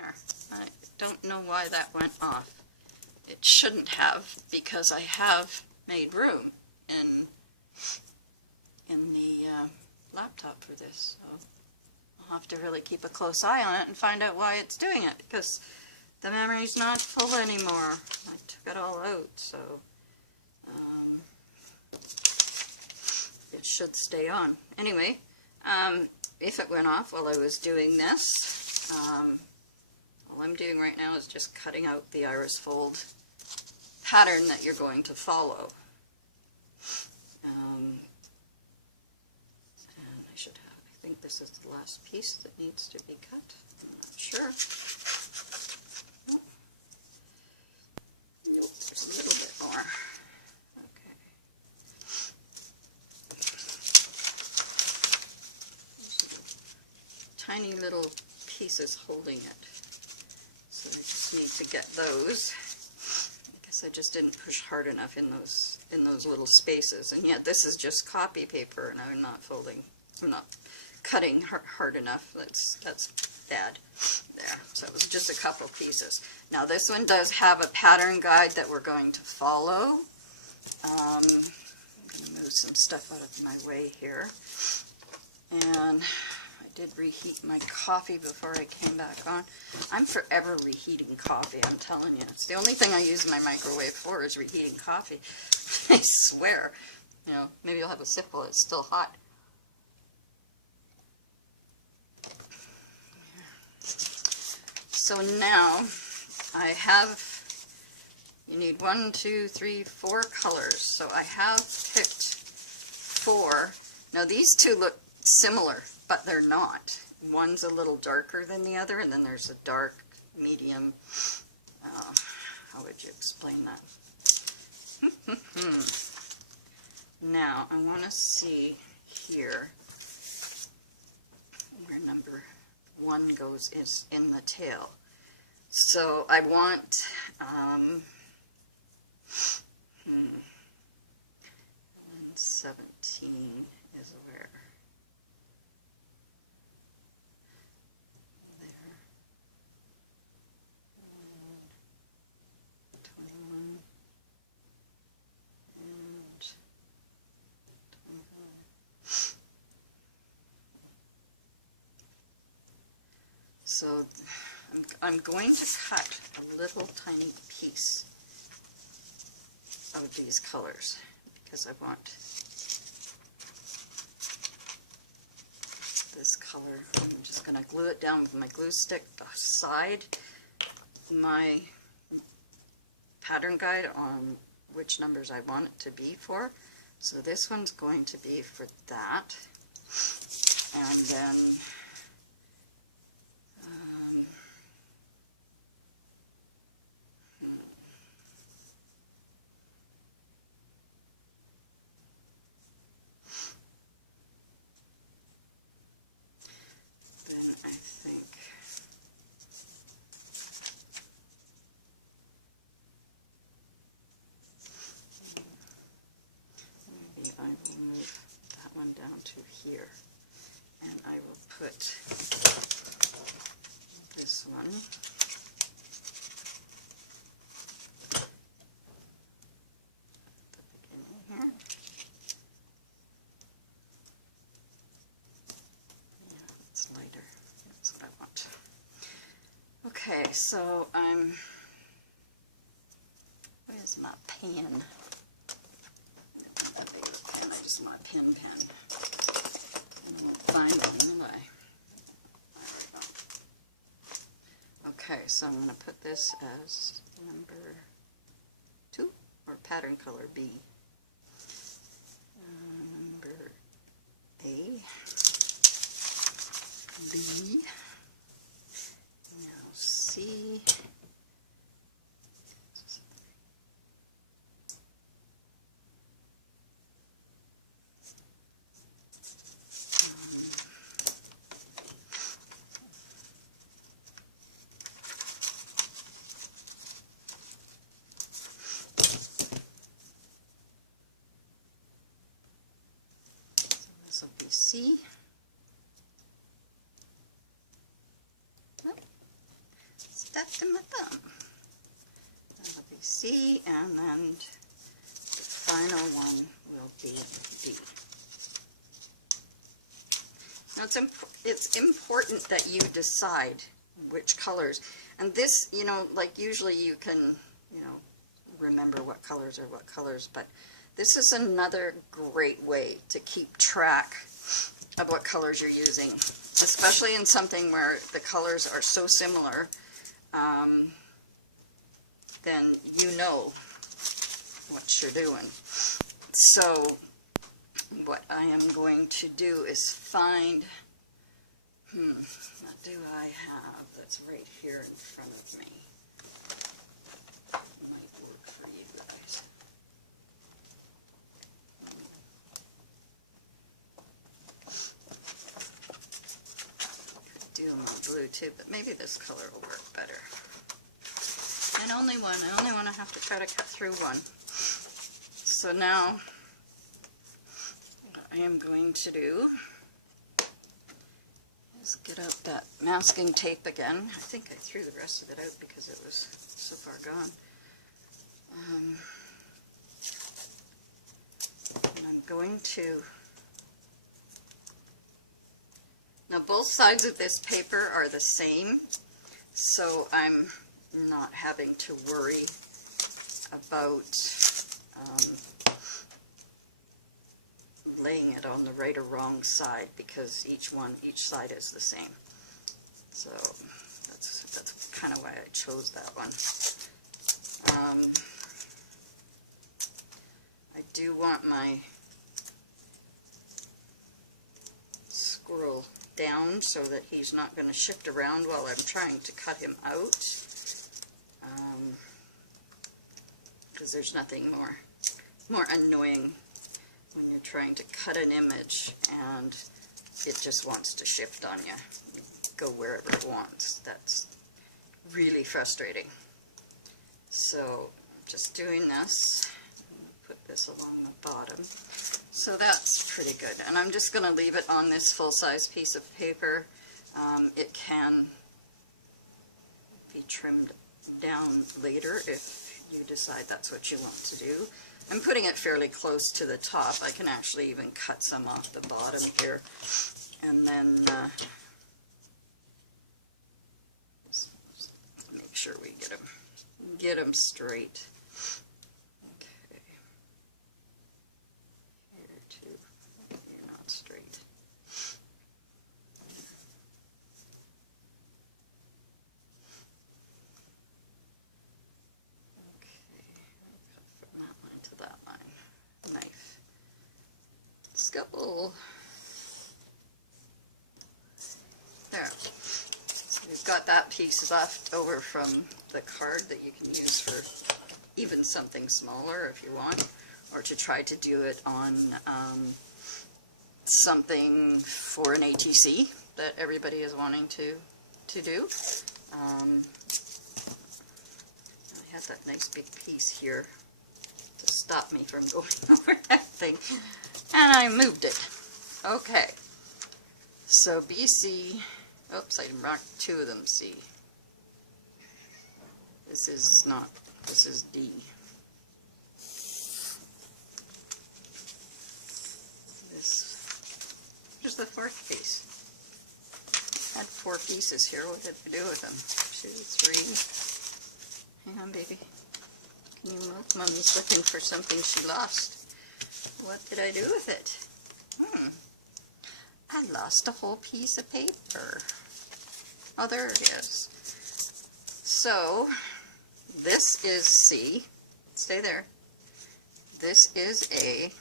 There. I don't know why that went off. It shouldn't have, because I have made room in the laptop for this. So I'll have to really keep a close eye on it and find out why it's doing it, because the memory's not full anymore. I took it all out, so it should stay on. Anyway, if it went off while I was doing this, all I'm doing right now is just cutting out the iris fold pattern that you're going to follow. And I should have, I think this is the last piece that needs to be cut. I'm not sure. Nope, there's a little bit more. Okay. Tiny little pieces holding it. So I just need to get those. I guess I just didn't push hard enough in those little spaces. And yet this is just copy paper, and I'm not cutting hard enough. That's bad. There. So it was just a couple pieces. Now this one does have a pattern guide that we're going to follow. I'm going to move some stuff out of my way here. And I did reheat my coffee before I came back on. I'm forever reheating coffee, I'm telling you. It's the only thing I use my microwave for is reheating coffee. I swear. You know, maybe you'll have a sip while it's still hot. So now I have, you need 1, 2, 3, 4 colors. So I have picked 4. Now these two look similar, but they're not. One's a little darker than the other, and then there's a dark, medium, how would you explain that? Now, I want to see here where number 1 goes is in the tail. So I want, 117 is where? There. 21 and 25. So I'm going to cut a little tiny piece of these colors because I want this color. I'm just going to glue it down with my glue stick beside my pattern guide on which numbers I want it to be for. So this one's going to be for that, and then I think maybe I will move that one down to here, and I will put this one at the beginning here. Yeah, it's lighter. That's what I want. Okay, so where's my pen? I just want a pen. I won't find it, will I? Okay, so I'm going to put this as number 2, or pattern color B. Number A. B. Now C. This will be C. stick in my thumb. That'll be C, and then the final one will be D. Now it's important that you decide which colors, and this, you know, like usually you can, you know, remember what colors are what colors, but this is another great way to keep track of what colors you're using, especially in something where the colors are so similar. Then you know what you're doing. So what I am going to do is find, what do I have that's right here in front of me? Might work for you guys. Could do them on blue too, but maybe this color will work better. And only one. I only want to have to try to cut through one. So now what I am going to do is get out that masking tape again. I think I threw the rest of it out because it was so far gone. And I'm going to... Now both sides of this paper are the same, so I'm not having to worry about laying it on the right or wrong side, because each side is the same. So that's kind of why I chose that one. I do want my squirrel down so that he's not going to shift around while I'm trying to cut him out. Because there's nothing more annoying when you're trying to cut an image and it just wants to shift on you, go wherever it wants. That's really frustrating. So just doing this, put this along the bottom. So that's pretty good. And I'm just going to leave it on this full-size piece of paper. It can be trimmed down later if you decide that's what you want to do. I'm putting it fairly close to the top. I can actually even cut some off the bottom here, and then make sure we get them straight. Okay. Here too. You're not straight. From that line to that line. Knife. Scalpel. There. So we've got that piece left over from the card that you can use for even something smaller if you want, or to try to do it on something for an ATC that everybody is wanting to do. I had that nice big piece here to stop me from going over that thing, and I moved it. Okay, so BC, oops, I marked two of them C. This is not, this is D. Here's the fourth piece. I had 4 pieces here. What did I do with them? 2, 3. Hang on, baby. Can you move? Mommy's looking for something she lost. What did I do with it? I lost a whole piece of paper. Oh, there it is. So, this is C. Stay there. This is A.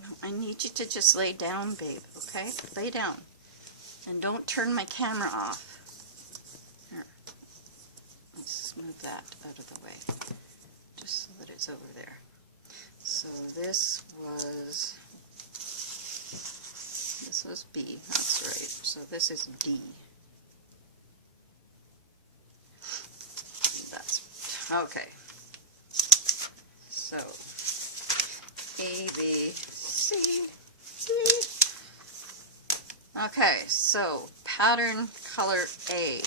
No, I need you to just lay down, babe, okay? Lay down. And don't turn my camera off. Here. Let's move that out of the way, just so that it's over there. So this was B, that's right. So this is D. That's, okay. So, A, B, C, D. Okay, so pattern color A.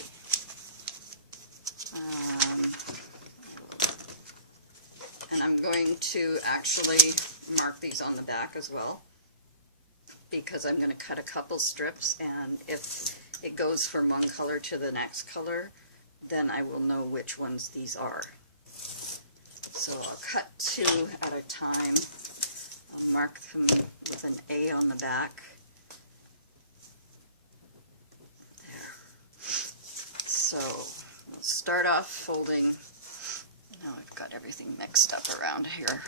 And I'm going to actually mark these on the back as well, because I'm going to cut a couple strips, and if it goes from one color to the next color, then I will know which ones these are. So I'll cut 2 at a time. I'll mark them with an A on the back. There. So we'll start off folding. Now I've got everything mixed up around here.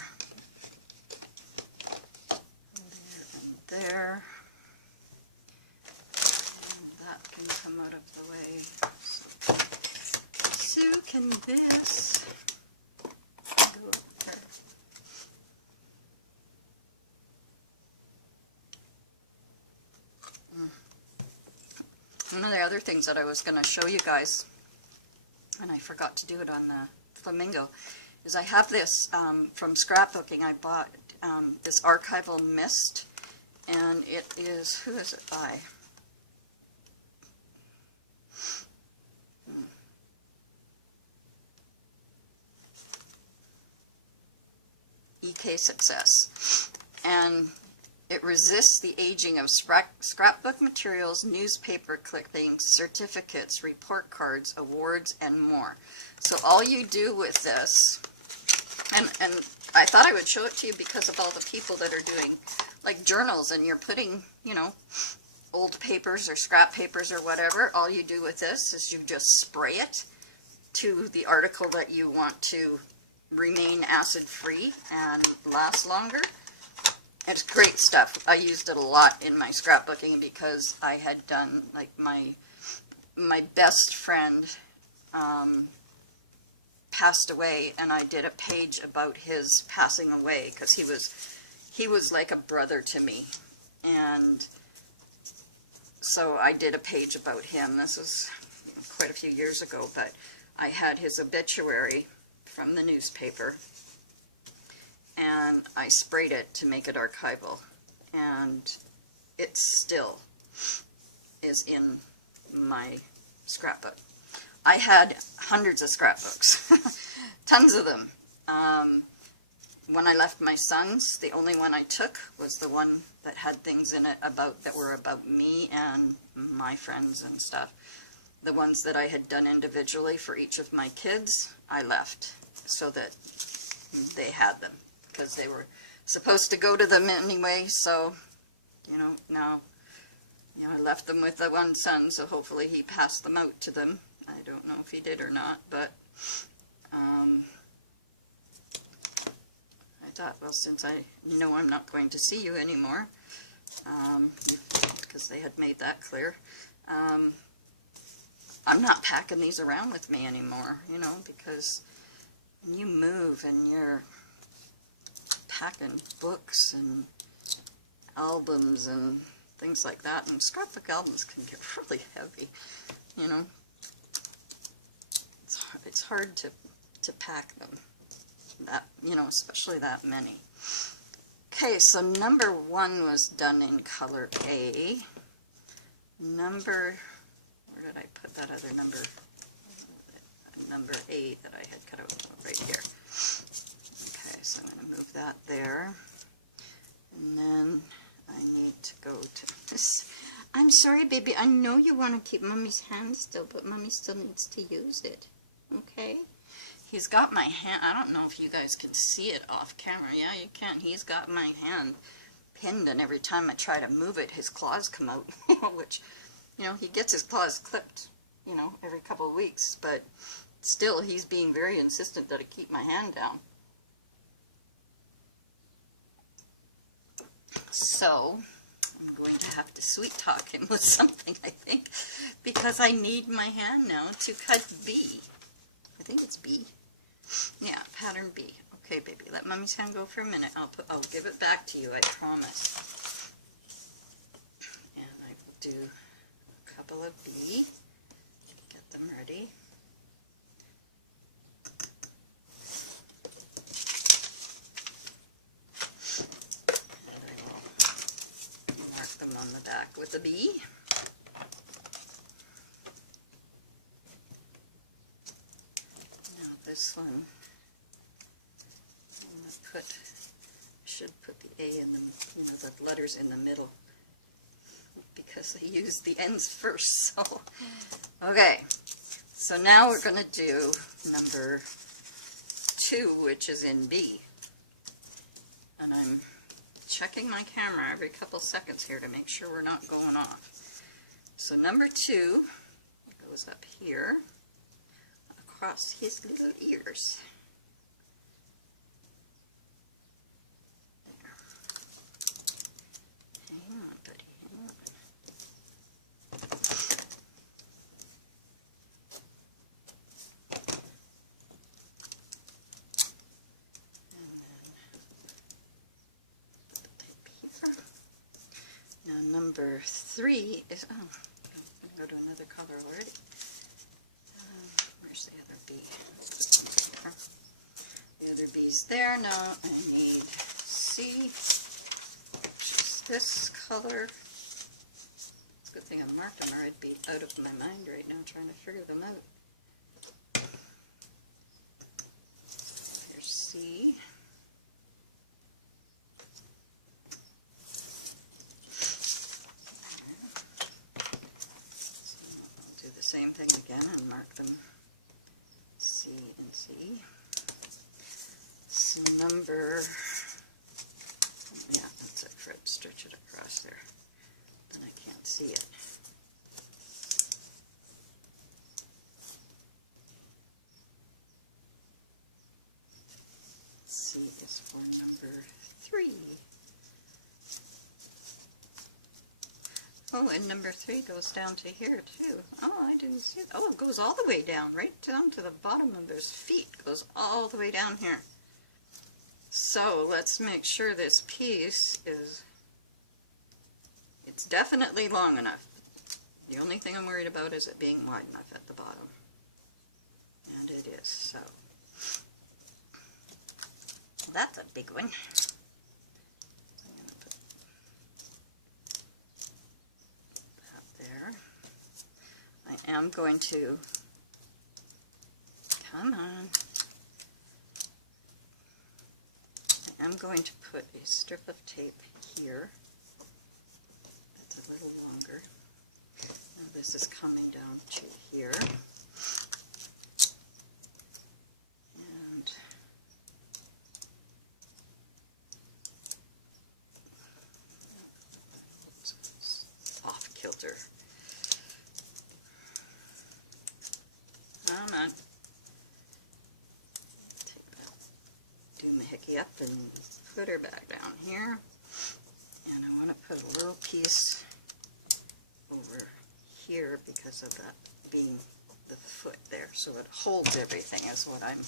There and there. And that can come out of the way. So can this go there. One of the other things that I was going to show you guys, and I forgot to do it on the flamingo, is I have this from scrapbooking. I bought this archival mist, and it is, who is it by? EK Success, and it resists the aging of scrapbook materials, newspaper clippings, certificates, report cards, awards, and more. So all you do with this, and I thought I would show it to you because of all the people that are doing like journals, and you're putting, you know, old papers or scrap papers or whatever. All you do with this is you just spray it to the article that you want to remain acid-free and last longer. It's great stuff. I used it a lot in my scrapbooking because I had done, like, my best friend passed away, and I did a page about his passing away because he was like a brother to me, and so I did a page about him. This was quite a few years ago, but I had his obituary from the newspaper, and I sprayed it to make it archival, and it still is in my scrapbook. I had hundreds of scrapbooks, tons of them. When I left my son's, the only one I took was the one that had things in it that were about me and my friends and stuff. The ones that I had done individually for each of my kids, I left so that they had them, because they were supposed to go to them anyway. So, you know, now, you know, I left them with the one son, so hopefully he passed them out to them. I don't know if he did or not, but I thought, well, since I know I'm not going to see you anymore, because they had made that clear, I'm not packing these around with me anymore, you know, because when you move and you're packing books and albums and things like that, and scrapbook albums can get really heavy, you know. It's hard to pack them, that, you know, especially that many. Okay, so number 1 was done in color A. Where did I put that other number? Number 8 that I had cut out right here. Okay, so I'm going to move that there. And then I need to go to this. I'm sorry, baby. I know you want to keep Mommy's hand still, but Mommy still needs to use it. Okay? He's got my hand. I don't know if you guys can see it off camera. Yeah, you can. He's got my hand pinned, and every time I try to move it, his claws come out, which, you know, he gets his claws clipped, you know, every couple of weeks, but still, he's being very insistent that I keep my hand down. So, I'm going to have to sweet talk him with something, I think, because I need my hand now to cut B. I think it's B. Yeah, pattern B. Okay, baby, let Mommy's hand go for a minute. I'll give it back to you, I promise. And I will do a couple of B. Get them ready. And I will mark them on the back with a B. this one, I'm going to put, I should put the A in the, the letters in the middle, because I used the ends first, so. Okay, so now we're going to do number 2, which is in B. And I'm checking my camera every couple seconds here to make sure we're not going off. So number 2 goes up here, across his little ears. There. Hang on, buddy, hang on. Now number 3 is, oh, I'm going to go to another color already. Where's the other B? The other B's there. Now I need C, which is this color. It's a good thing I marked them or I'd be out of my mind right now trying to figure them out. Here's C. Same thing again and mark them C and C. So number, yeah, that's it, Fred, stretch it across there. Then I can't see it. C is for number 3. Oh, and number 3 goes down to here too. Oh, I didn't see it. Oh, it goes all the way down, right down to the bottom of his feet. It goes all the way down here. So let's make sure this piece is, it's definitely long enough. The only thing I'm worried about is it being wide enough at the bottom. And it is, so. Well, that's a big one. I am going to, come on, I am going to put a strip of tape here that's a little longer. Now this is coming down to here. And off kilter. Come on. Take that doohickey up and put her back down here. And I want to put a little piece over here because of that being the foot there. So it holds everything is what I'm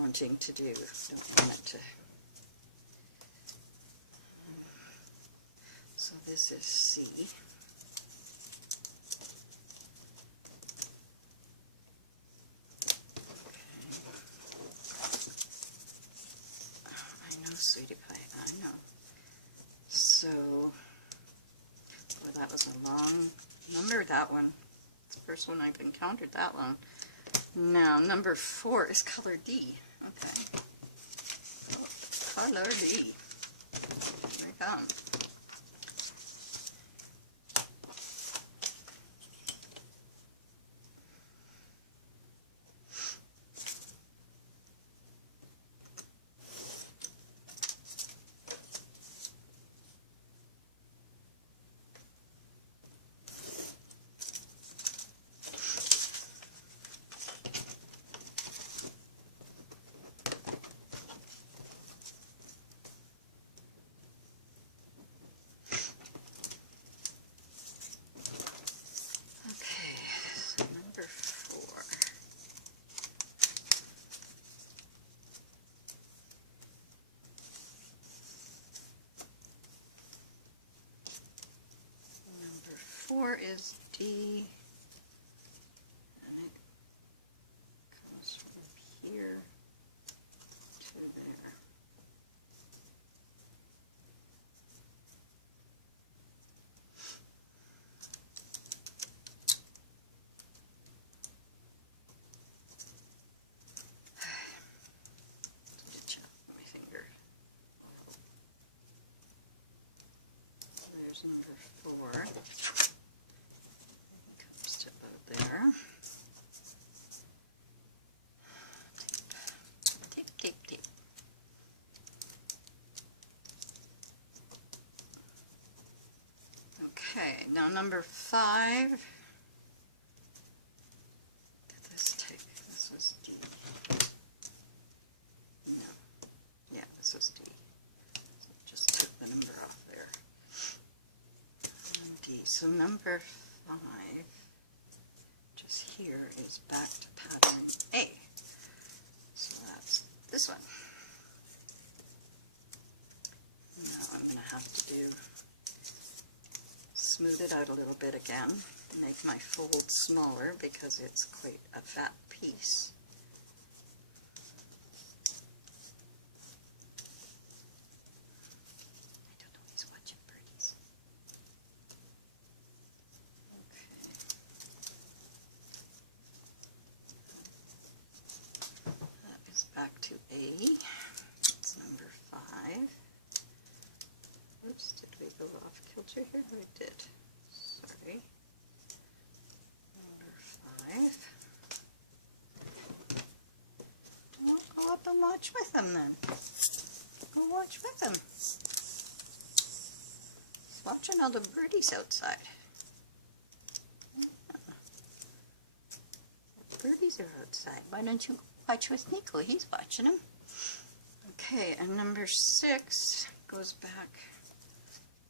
wanting to do. Don't want it to. So this is C. Sweetie pie, I know. So, well, that was a long number, that one. It's the first one I've encountered that long. Now, number 4 is color D. Okay. Oh, color D. Here we come. Four is D, and it goes from here to there. Okay, now number 5. Did this take? This was D. No. Yeah, this was D. So just took the number off there. And D. So number 5, just here, is back to pattern A. So that's this one. Now I'm going to have to smooth it out a little bit again, make my fold smaller because it's quite a fat piece. I don't know, he's watching birdies. Okay. That is back to A. It's number 5. Oops, did we go off kilter here? We did. Sorry. Number 5. Well, go up and watch with them then. Go watch with them. He's watching all the birdies outside. Yeah. The birdies are outside. Why don't you watch with Nico? He's watching them. Okay, and number 6 goes back.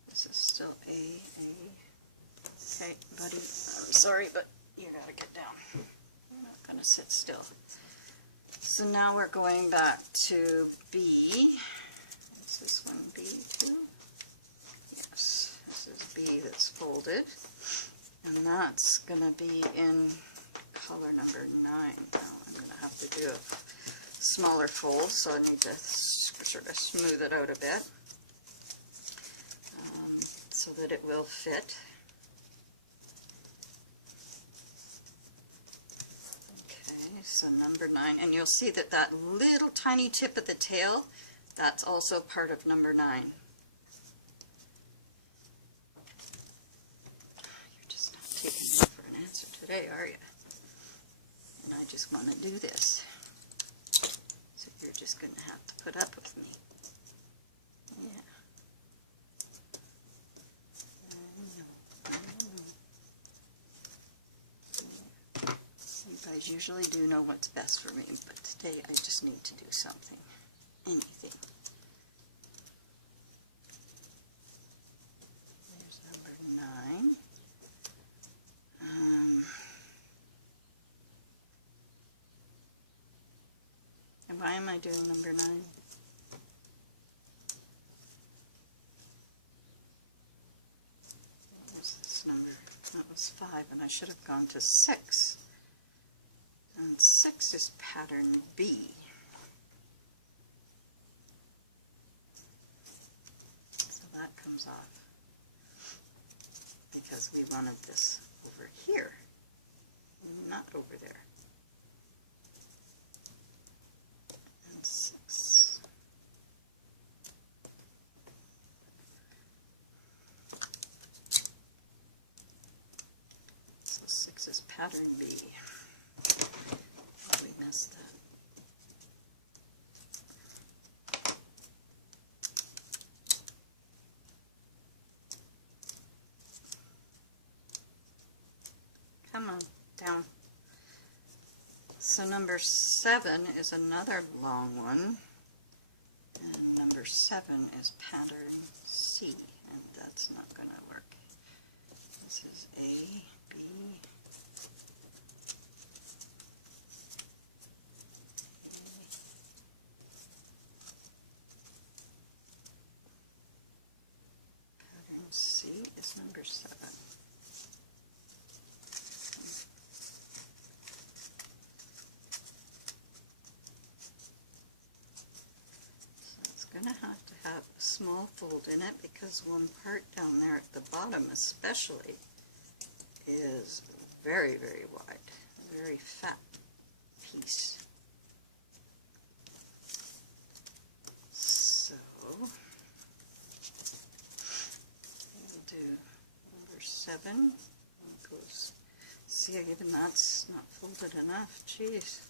This is still A. Okay, buddy, I'm sorry, but you gotta get down. You're not gonna sit still. So now we're going back to B. Is this one B too? Yes, this is B that's folded. And that's gonna be in color number 9. Now I'm gonna have to do a smaller fold, so I need to sort of smooth it out a bit. So that it will fit. Okay, so number 9, and you'll see that that little tiny tip of the tail, that's also part of number 9. You're just not taking me for an answer today, are you? And I just want to do this. So you're just going to have to put up with me. Yeah. You guys usually do know what's best for me, but today I just need to do something. Anything. There's number 9. And why am I doing number 9? What was this number? That was 5, and I should have gone to 6. And 6 is pattern B. So that comes off because we wanted this over here, not over there. And 6. So 6 is pattern B. Oh, we missed that. Come on, down. So number 7 is another long one, and number 7 is pattern C, and that's not going to work. This is A, B, pattern C is number 7. Going to have a small fold in it because one part down there at the bottom especially is very, very wide, a very fat piece. So we'll do number 7. It goes, see, even that's not folded enough. Jeez.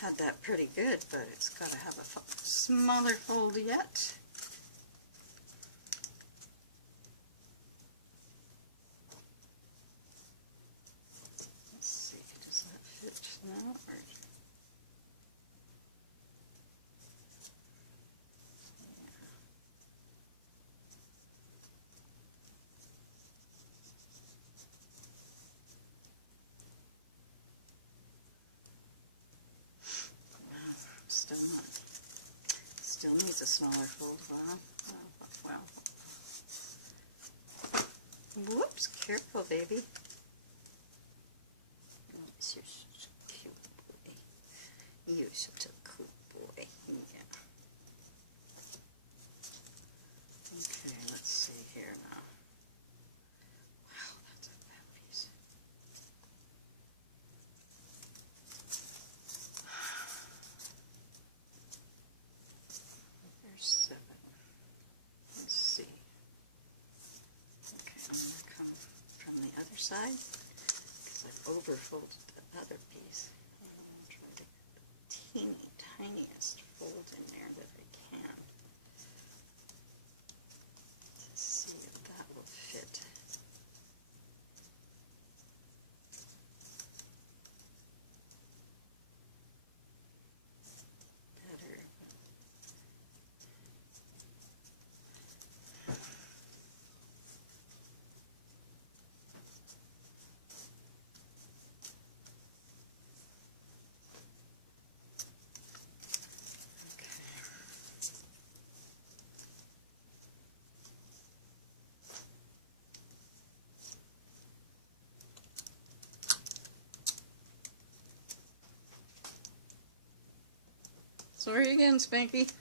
Had that pretty good, but it's got to have a smaller fold yet. Still needs a smaller fold. Wow. Whoops, careful, baby. Oh, you're such a cute boy. You're such a cute boy. Yeah. Okay, let's see here now. Wow, that's a fat piece. There's 7. Let's see. Okay, I'm going to come from the other side because I've overfolded the other piece. I'm going to try to get the teeny tiniest fold in there that I can to see if that will fit. Better. Sorry again, Spanky.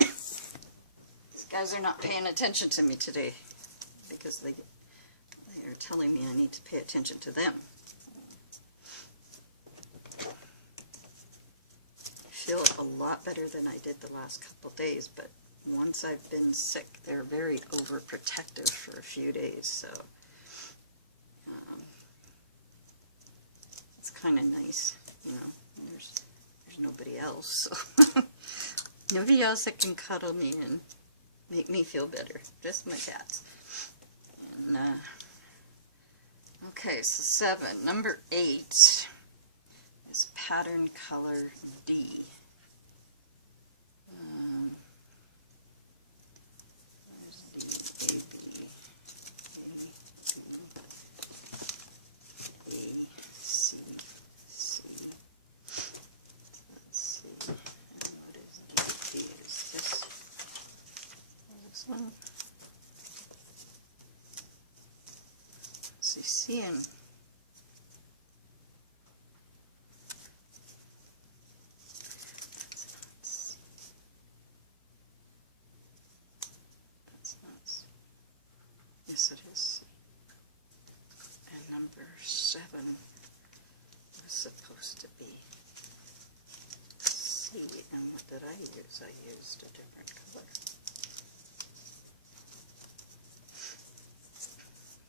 These guys are not paying attention to me today because they are telling me I need to pay attention to them. I feel a lot better than I did the last couple days, but once I've been sick, they're very overprotective for a few days, so it's kind of nice, you know. There's nobody else, so nobody else that can cuddle me and make me feel better, just my cats. And okay, so 7. Number 8 is pattern color D. Where's D? A, B, A, C, C. Let's see. And what is D? D is this one. So C and yes, it is C. And number 7 was supposed to be C. And what did I use? I used a different color.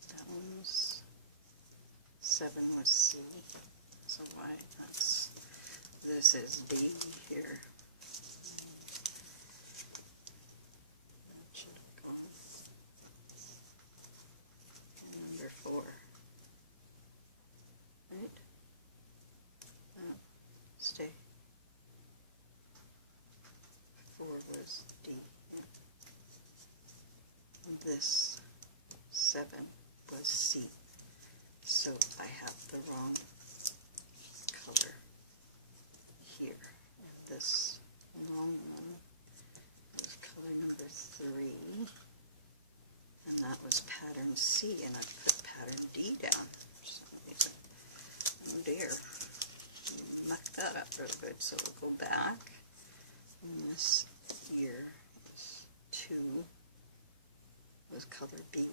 That one was 7 was C. So why this is D here. That should go. And number 4. Right? Oh, stay. 4 was D. Yeah. This 7 was C. So I have the wrong color here. And this long one was color number 3. And that was pattern C, and I put pattern D down for some reason. Oh dear. You mucked that up real good, so we'll go back. And this here is 2 was color B. 3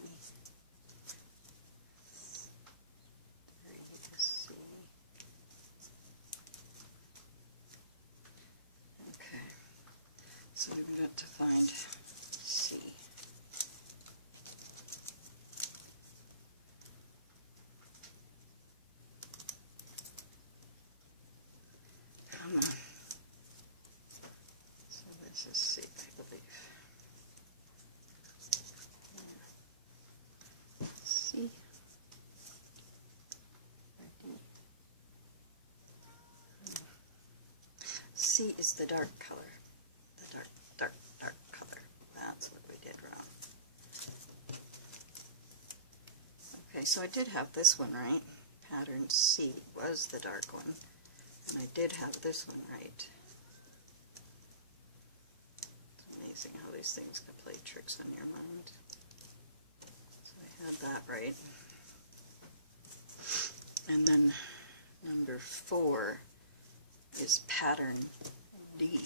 is C. Okay. So we've got to find C. Come on. So this is C, I believe. C. C is the dark color. The dark color. That's what we did wrong. Okay, so I did have this one right. Pattern C was the dark one. And I did have this one right. Amazing how these things can play tricks on your mind. So I had that right. And then number 4 is pattern D,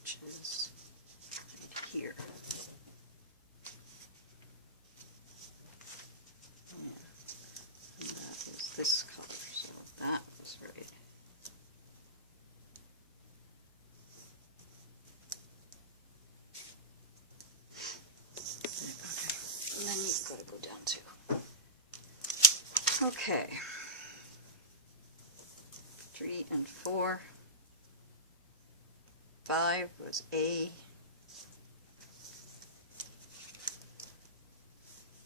which is right here. Yeah. And that is this color, so that was right. Okay, and then you've got to go down too. Okay. 3 and 4. 5 was A.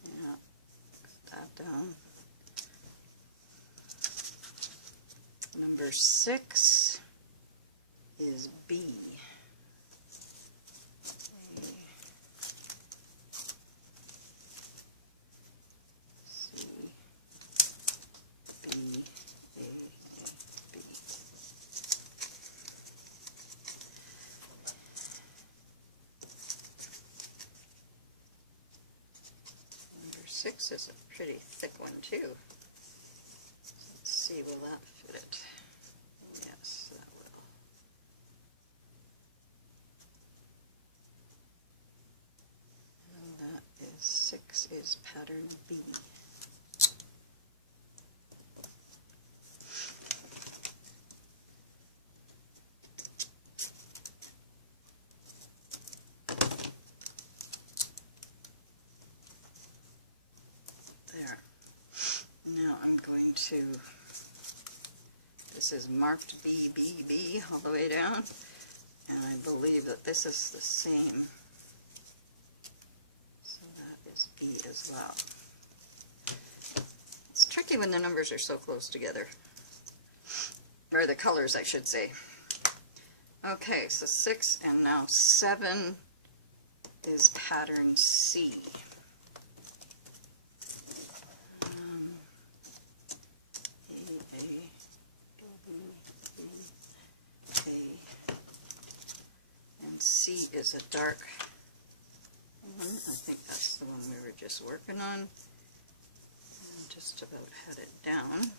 Yeah, put that down. Number 6 is B. A, C, B, A, B. Number 6 is a pretty thick one too. Let's see, will that fit it? Yes, that will. And that is 6 is pattern B. There. Now I'm going to, this is marked B, B, B all the way down, and I believe that this is the same. So that is B as well. It's tricky when the numbers are so close together. Or the colors, I should say. Okay, so 6 and now 7 is pattern C. C is a dark one. I think that's the one we were just working on. And just about had it down.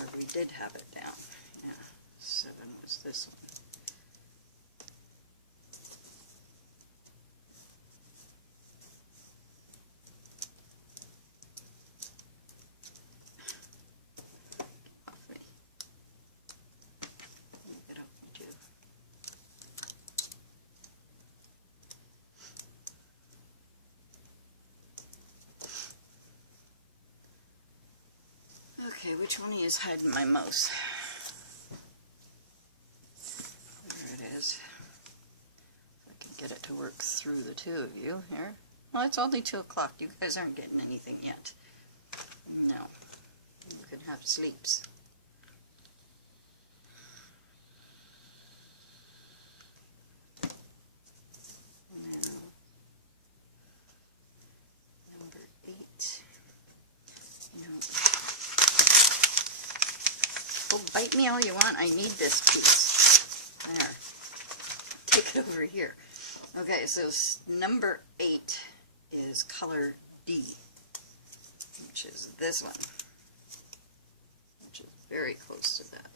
Or we did have it down. Yeah, 7 was this one. Off me. Get off me too. Okay, which one is hiding my mouse? There it is. If I can get it to work through the two of you here. Well, it's only 2 o'clock. You guys aren't getting anything yet. No. You can have sleeps. Now, number 8. No. Oh, bite me all you want. I need this piece. There. Take it over here. Okay, so number 8 is color D, which is this one, which is very close to that.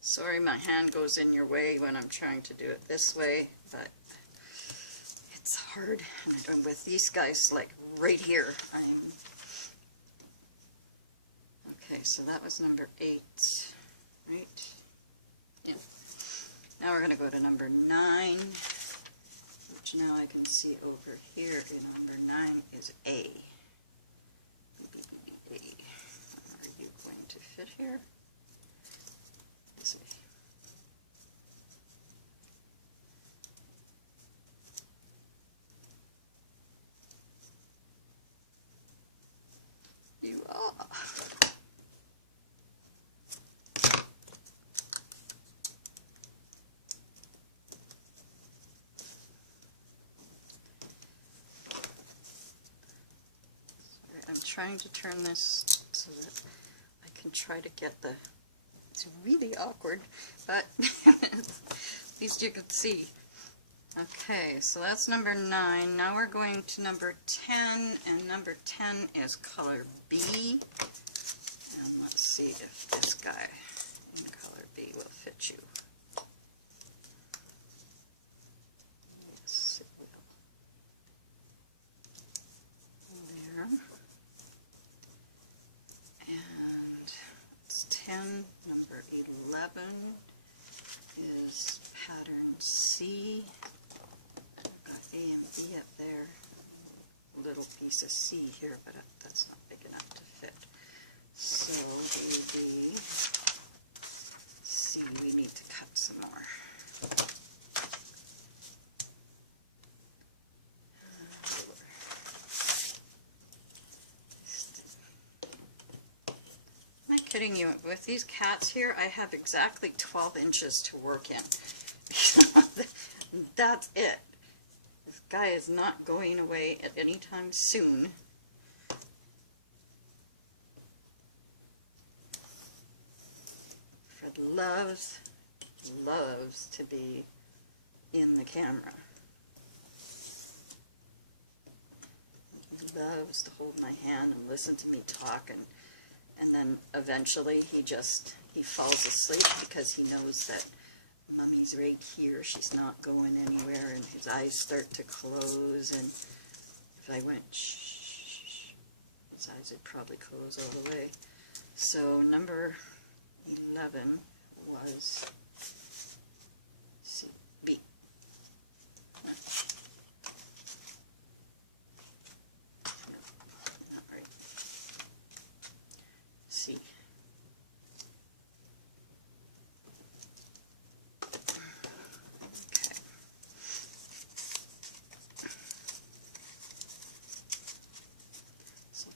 Sorry my hand goes in your way when I'm trying to do it this way, but it's hard. And with these guys, like right here, okay, so that was number 8, right? Yeah. Now we're going to go to number 9, which now I can see over here. Number 9 is A. A. Are you going to fit here? You are. I'm trying to turn this so that I can try to get the, it's really awkward, but at least you can see. Okay, so that's number 9. Now we're going to number 10, and number 10 is color B. And let's see if this guy in color B will fit you. Yes, it will. There. And it's 10. Number 11 is pattern C. A and B up there, a little piece of C here, but that's not big enough to fit. So A, B, C, we need to cut some more. Am I kidding you? With these cats here, I have exactly 12 inches to work in. That's it. This guy is not going away at any time soon. Fred loves to be in the camera. He loves to hold my hand and listen to me talk, and then eventually he falls asleep because he knows that Mummy's right here, she's not going anywhere, and his eyes start to close, and if I went shh, his eyes would probably close all the way. So number 11 was C, B. No, not right. C.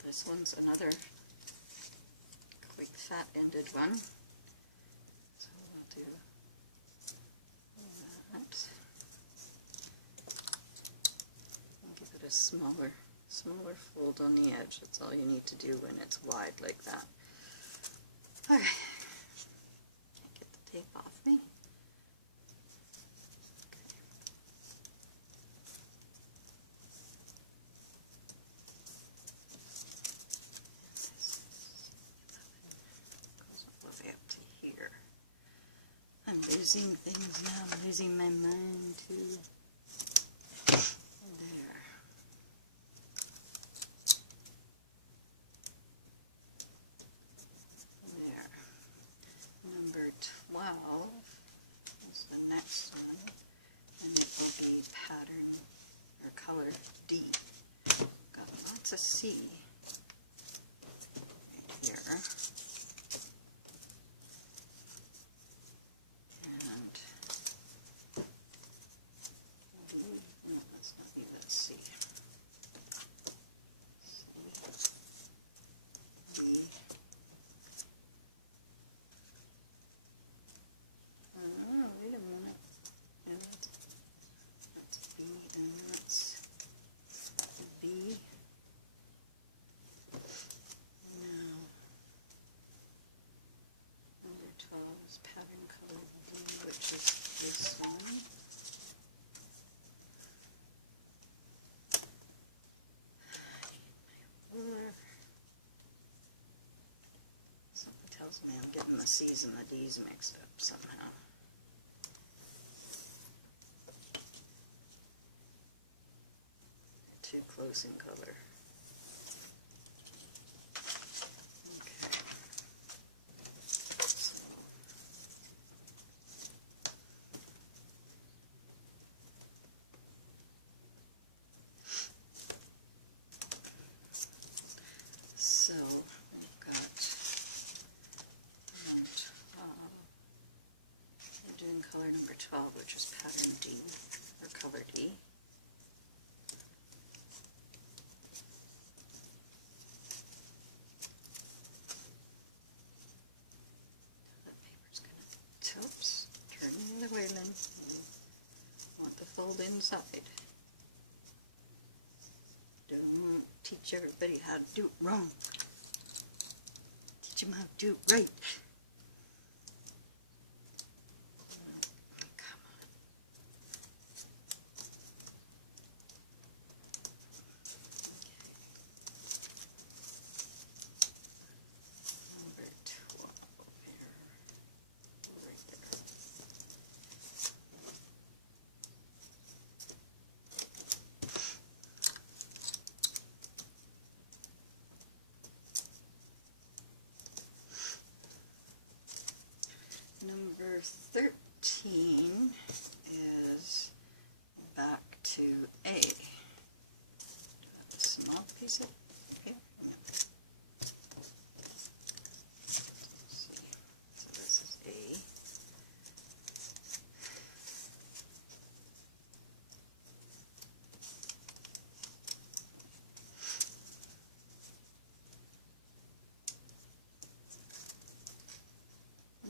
This one's another quite fat-ended one, so we'll do that. I'll give it a smaller fold on the edge. That's all you need to do when it's wide like that. Okay, can't get the tape off me. Losing things now, I'm losing my mind too. There. There. Number 12 is the next one, and it will be pattern or color D. Got lots of C right here. Pattern color D, which is this one. Something tells me I'm getting the C's and the D's mixed up somehow. They're too close in color. So we've got we're doing color number 12, which is pattern D, or color D. That paper's gonna tilt. Turn the other way, Lynn. You want the fold inside. Don't teach everybody how to do it wrong. Teach them how to do it right. Come on. Number 12 here. Right there. Number 13 is back to A. Do I have a small piece of here? No. Let's see. So this is A.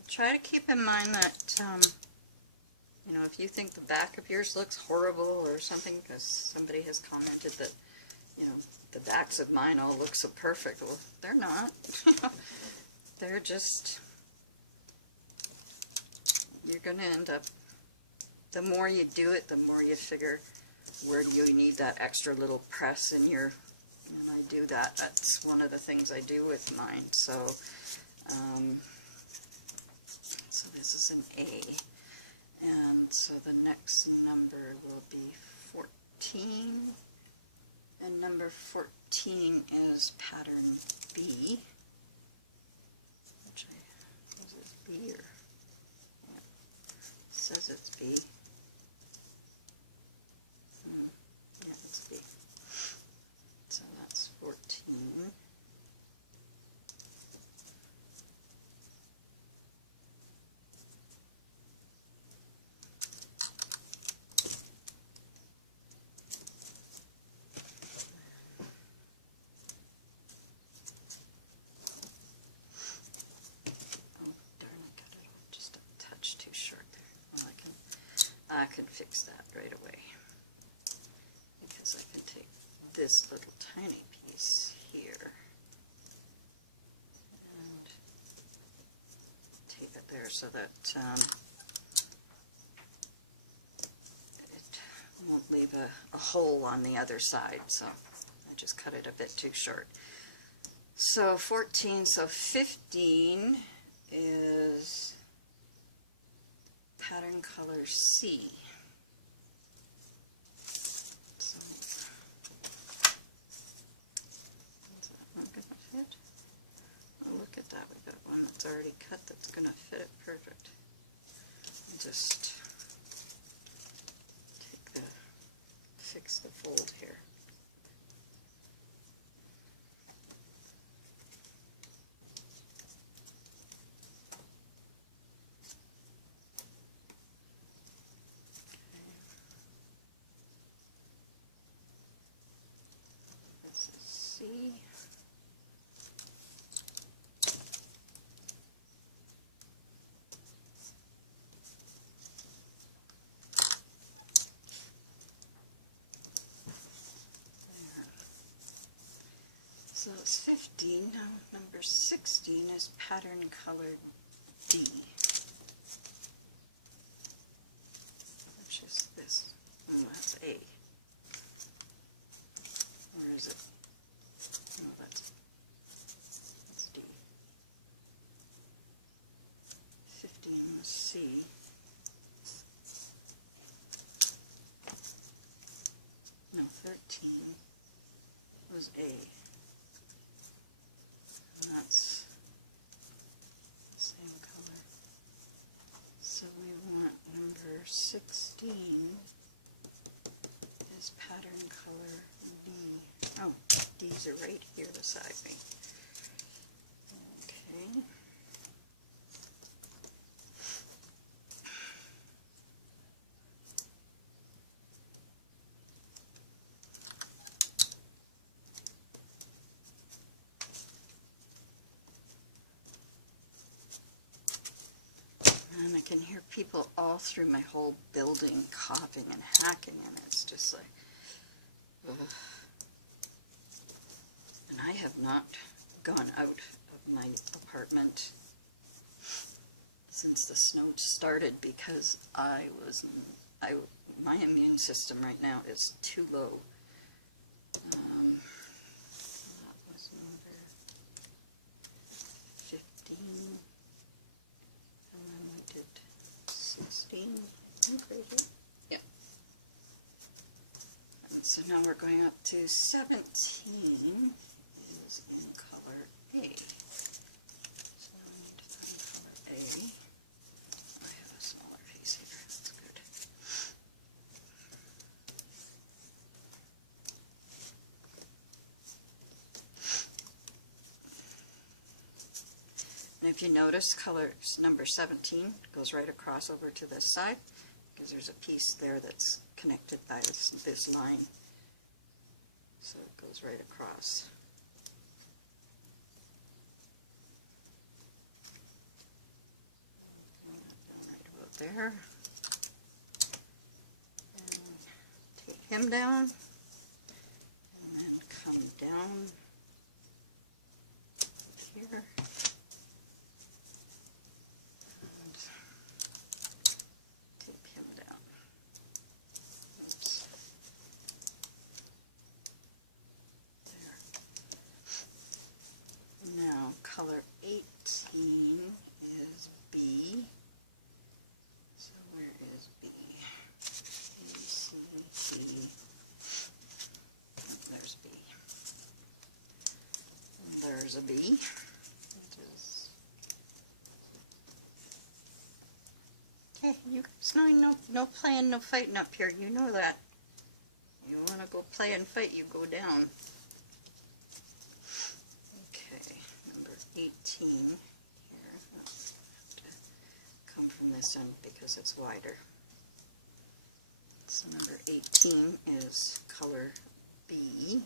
Try to keep in mind that, you know, if you think the back of yours looks horrible or something, because somebody has commented that, you know, the backs of mine all look so perfect. Well, they're not. They're just, you're going to end up, the more you do it, the more you figure where do you need that extra little press in your, and I do that. That's one of the things I do with mine. So, so this is an A, and so the next number will be 14, and number 14 is pattern B, which is it B or, yeah, it says it's B, yeah, it's B, so that's 14. Too short there. Well, I can fix that right away, because I can take this little tiny piece here and tape it there so that it won't leave a hole on the other side. So I just cut it a bit too short. So 14, so 15 is pattern color C. So, is that one going to fit? Oh, look at that. We got one that's already cut that's going to fit it perfect. I'll just fix the fold here. So it's 15. Now number 16 is pattern color D, which is this. Oh, that's A. Or is it? No, that's D. 15 was C. No, 13 was A. And that's the same color. So we want number 16 is pattern color D. Oh, D's are right here beside me. Okay. And I can hear people all through my whole building coughing and hacking, and it's just like, ugh. I have not gone out of my apartment since the snow started because my immune system right now is too low. That was number 15, and then we did 16. I'm crazy. Yeah. And so now we're going up to 17 is in color A. So I need to find color A. I have a smaller piece here. That's good. And if you notice, color number 17 goes right across over to this side because there's a piece there that's connected by this line. So it goes right across. Down right about there. And take him down. And then come down here. Now, color 18 is B. So where is B? A, C, B. Oh, there's B. And there's a B. Hey, you guys no playing, no fighting up here. You know that. You want to go play and fight, you go down. 18 here. Oh, I have to come from this end because it's wider. So number 18 is color B.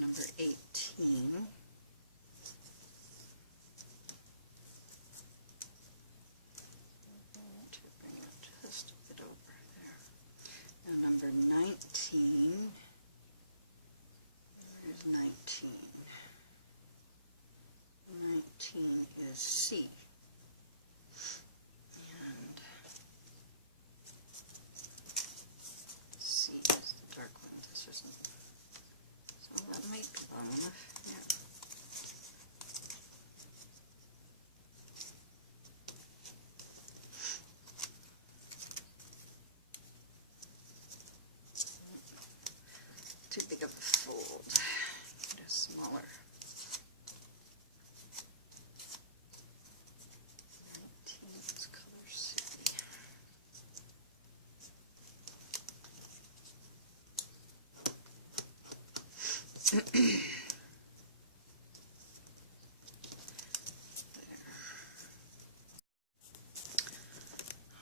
Number 18. To bring it just a bit over there. Now number 19. Where's 19? 19 is C. And C is the dark one. This isn't. So that might be long enough, yeah. Too big of a fold. Get a smaller. 19 is color C.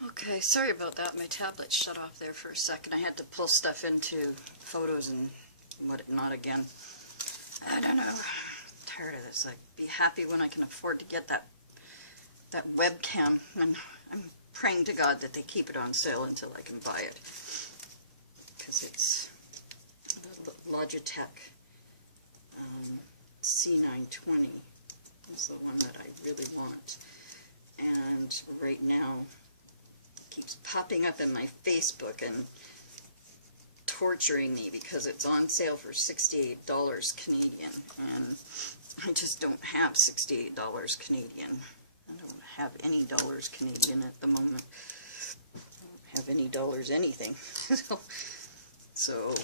Okay, sorry about that. My tablet shut off there for a second. I had to pull stuff into photos and whatnot again. I don't know. I'm tired of this. Like, be happy when I can afford to get that webcam, and I'm praying to God that they keep it on sale until I can buy it, because it's the Logitech C920 is the one that I really want, and right now it keeps popping up in my Facebook and torturing me because it's on sale for $68 Canadian, and I just don't have $68 Canadian. I don't have any dollars Canadian at the moment. I don't have any dollars anything. So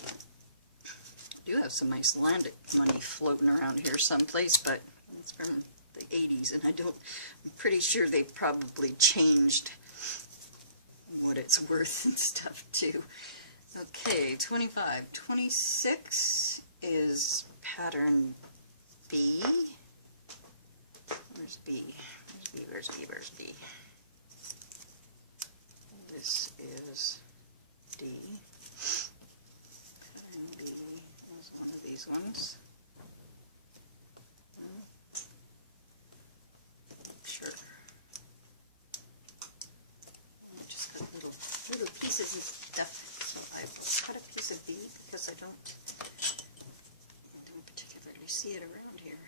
I do have some Icelandic money floating around here someplace, but it's from the 80s, and I'm pretty sure they probably changed what it's worth and stuff too. Okay, 25. 26 is pattern B. Where's B? Where's B? Where's B? Where's B? This is D. And B is one of these ones. Sure. I just got little pieces and stuff, so I will cut a piece of B because I don't particularly see it around here.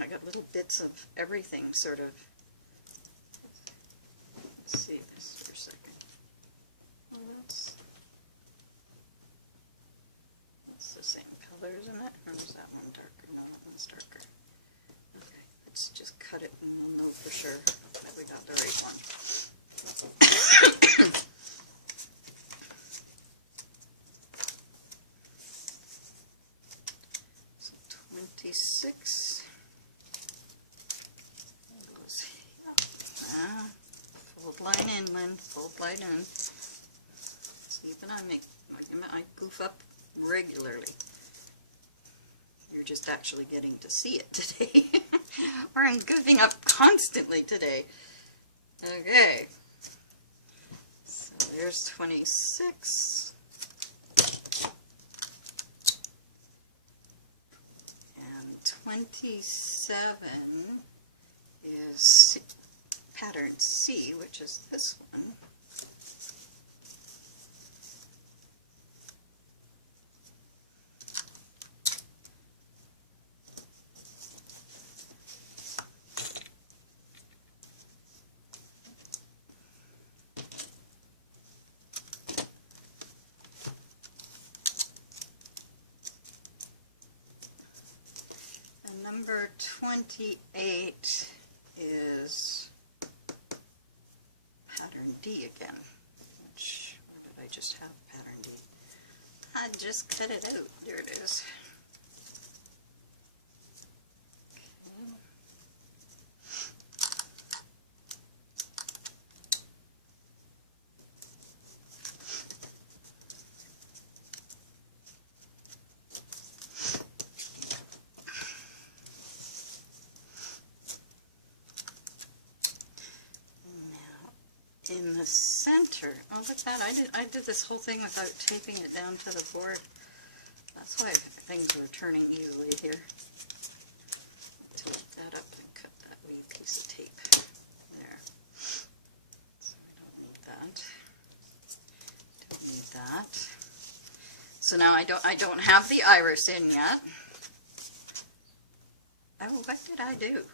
I got little bits of everything, sort of. Let's see this for a second. Well, that's the same color, isn't it? Or is that one darker? No, that one's darker. Okay, let's just cut it and we'll know for sure that we got the right one. So 26. Fold line in, Lynn. Fold line in. See, even I goof up regularly. You're just actually getting to see it today. Or I'm goofing up constantly today. Okay. So there's 26. And 27 is pattern C, which is this one. And number 28 is pattern D again, which, where did I just have pattern D? I just cut it out. There it is. Okay. In the center, oh look at that, I did this whole thing without taping it down to the board. That's why things were turning easily here. Take that up and cut that wee piece of tape. There. So I don't need that. Don't need that. So now I don't have the iris in yet. Oh, what did I do?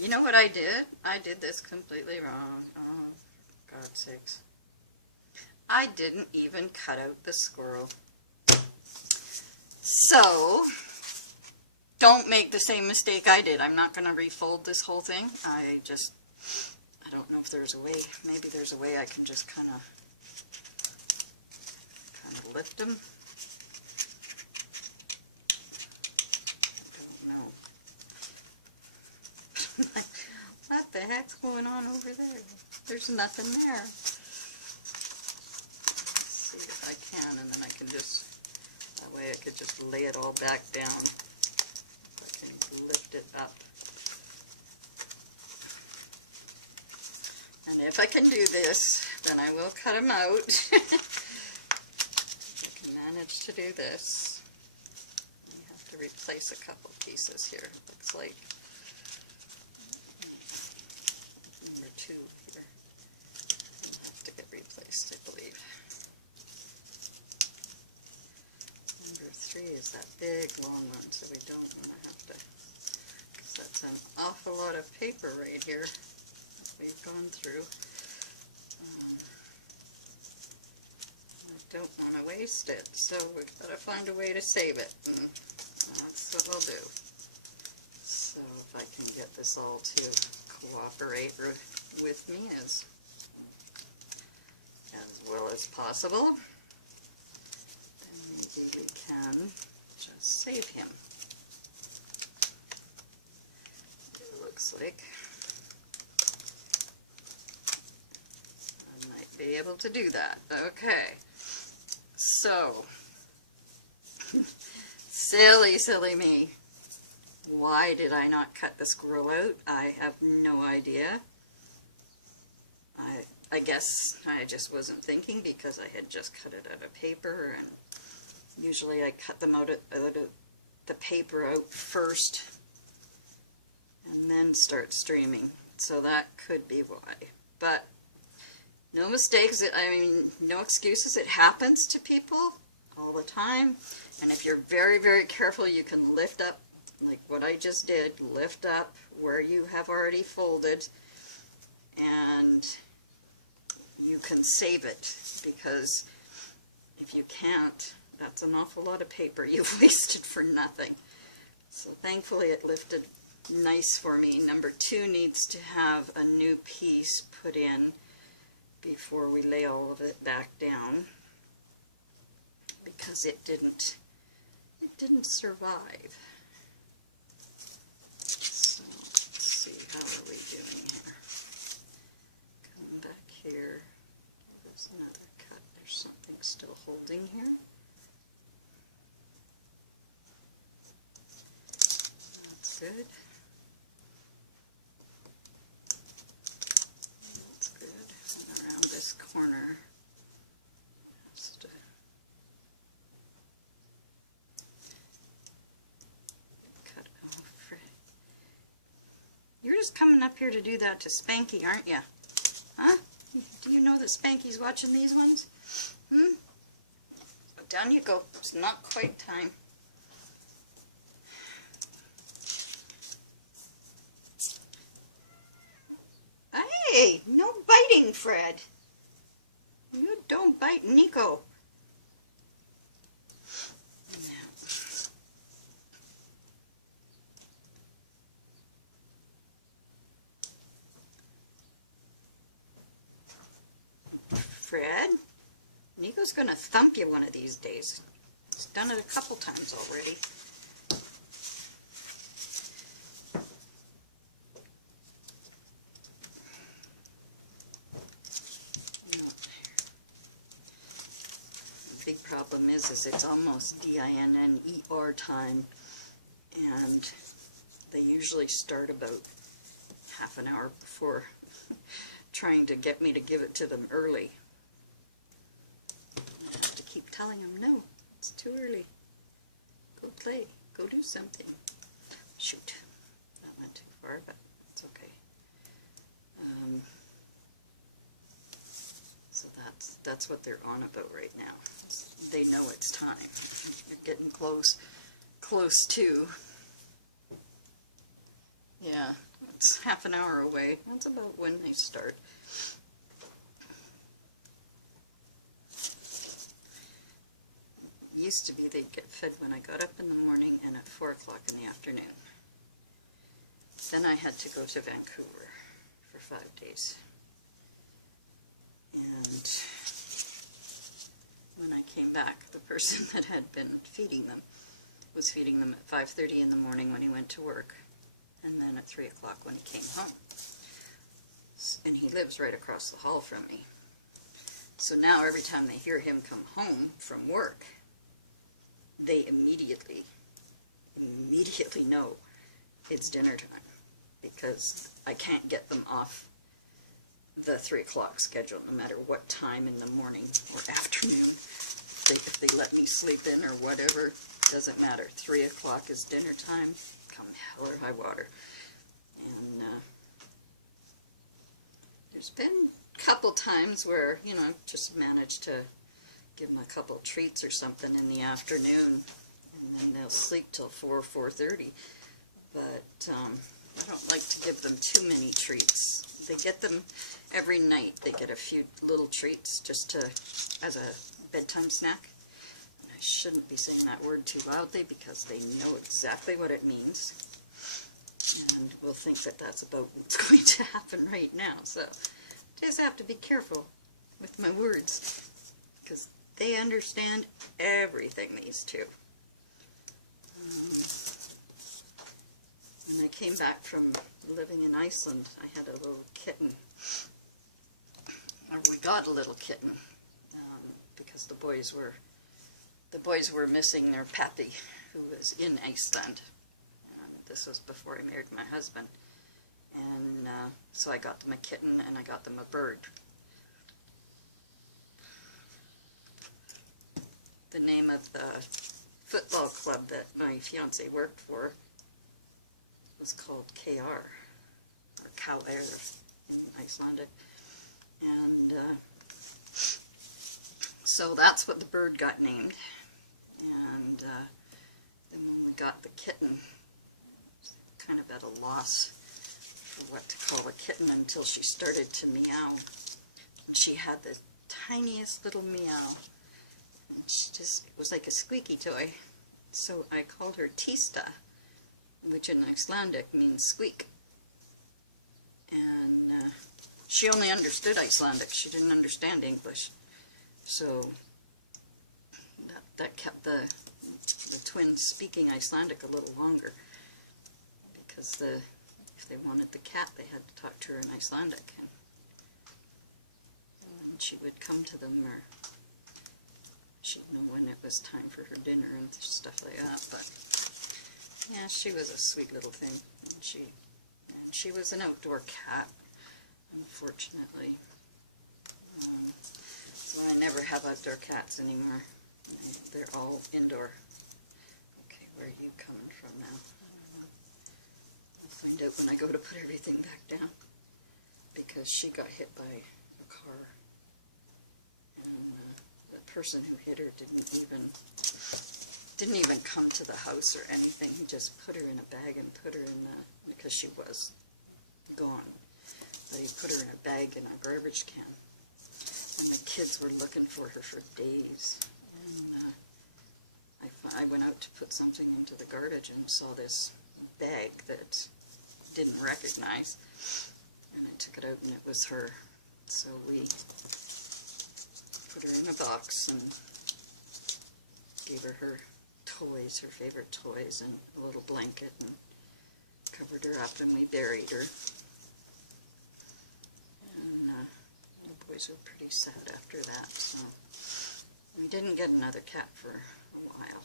You know what I did? I did this completely wrong. Oh, God's sakes. I didn't even cut out the squirrel. So, don't make the same mistake I did. I'm not going to refold this whole thing. I don't know if there's a way. Maybe there's a way I can just kind of lift them. What the heck's going on over there? There's nothing there. Let's see if I can, and then I can just, that way I could just lay it all back down. I can lift it up. And if I can do this, then I will cut them out. If I can manage to do this. I have to replace a couple pieces here, it looks like. Number 2 here. It'll have to get replaced, I believe. Number 3 is that big long one, so we don't want to have to, because that's an awful lot of paper right here that we've gone through. I don't want to waste it, so we've got to find a way to save it, and that's what we'll do. So if I can get this all to cooperate with me as well as possible, then maybe we can just save him. It looks like I might be able to do that. Okay, so silly me. Why did I not cut the squirrel out? I have no idea. I guess I just wasn't thinking because I had just cut it out of paper, and usually I cut them out of the paper out first and then start streaming. So that could be why. But no mistakes, I mean, no excuses. It happens to people all the time. And if you're very, very careful, you can lift up, like what I just did, lift up where you have already folded, and you can save it, because if you can't, that's an awful lot of paper you've wasted for nothing. So thankfully it lifted nice for me. Number 2 needs to have a new piece put in before we lay all of it back down, because it didn't survive. So let's see, how are we doing here? Come back here, there's another cut, there's something still holding here. That's good. That's good. And around this corner, just cut off. You're just coming up here to do that to Spanky, aren't you? Huh? Do you know that Spanky's watching these ones? Hmm? So down you go. It's not quite time. Hey, no biting, Fred. You don't bite Nico. Fred, Nico's gonna thump you one of these days. He's done it a couple times already. Big problem is it's almost DINNER time, and they usually start about half an hour before, trying to get me to give it to them early. I have to keep telling them, no, it's too early. Go play, go do something. Shoot, that went too far, but it's okay. So that's what they're on about right now. They know it's time. They're getting close to. Yeah, it's half an hour away. That's about when they start. Used to be they'd get fed when I got up in the morning and at 4 o'clock in the afternoon. Then I had to go to Vancouver for 5 days. And when I came back, the person that had been feeding them was feeding them at 5:30 in the morning when he went to work, and then at 3 o'clock when he came home. And he lives right across the hall from me. So now every time they hear him come home from work, they immediately know it's dinner time, because I can't get them off the 3 o'clock schedule, no matter what time in the morning or afternoon. If they let me sleep in or whatever, doesn't matter. 3 o'clock is dinner time, come hell or high water. And there's been a couple times where, you know, I've just managed to give them a couple treats or something in the afternoon, and then they'll sleep till 4, 4:30. But I don't like to give them too many treats. They get them every night. They get a few little treats just as a bedtime snack. And I shouldn't be saying that word too loudly, because they know exactly what it means, and will think that that's about what's going to happen right now. So just have to be careful with my words, because they understand everything, these two. When I came back from living in Iceland, I had a little kitten. Or we got a little kitten, because the boys were missing their pappy, who was in Iceland. And this was before I married my husband. And so I got them a kitten, and I got them a bird. the name of the football club that my fiance worked for was called KR, or KR in Icelandic. And so that's what the bird got named. And then when we got the kitten, kind of at a loss for what to call a kitten until she started to meow. And she had the tiniest little meow. And she just, it was like a squeaky toy. So I called her Tista, which in Icelandic means squeak. And she only understood Icelandic. She didn't understand English. So that kept the twins speaking Icelandic a little longer, because if they wanted the cat, they had to talk to her in Icelandic, and she would come to them, or she'd know when it was time for her dinner and stuff like that. But yeah, she was a sweet little thing, and she was an outdoor cat, unfortunately. So I never have outdoor cats anymore. They're all indoor. Okay, where are you coming from now? I don't know. I'll find out when I go to put everything back down, because she got hit by a car, and the person who hit her didn't even come to the house or anything. He just put her in a bag and put her in because she was gone. But he put her in a bag in a garbage can. And the kids were looking for her for days. And I went out to put something into the garbage and saw this bag that didn't recognize. And I took it out and it was her. So we put her in a box and gave her her toys, her favorite toys, and a little blanket, and covered her up, and we buried her. The boys were pretty sad after that, so we didn't get another cat for a while,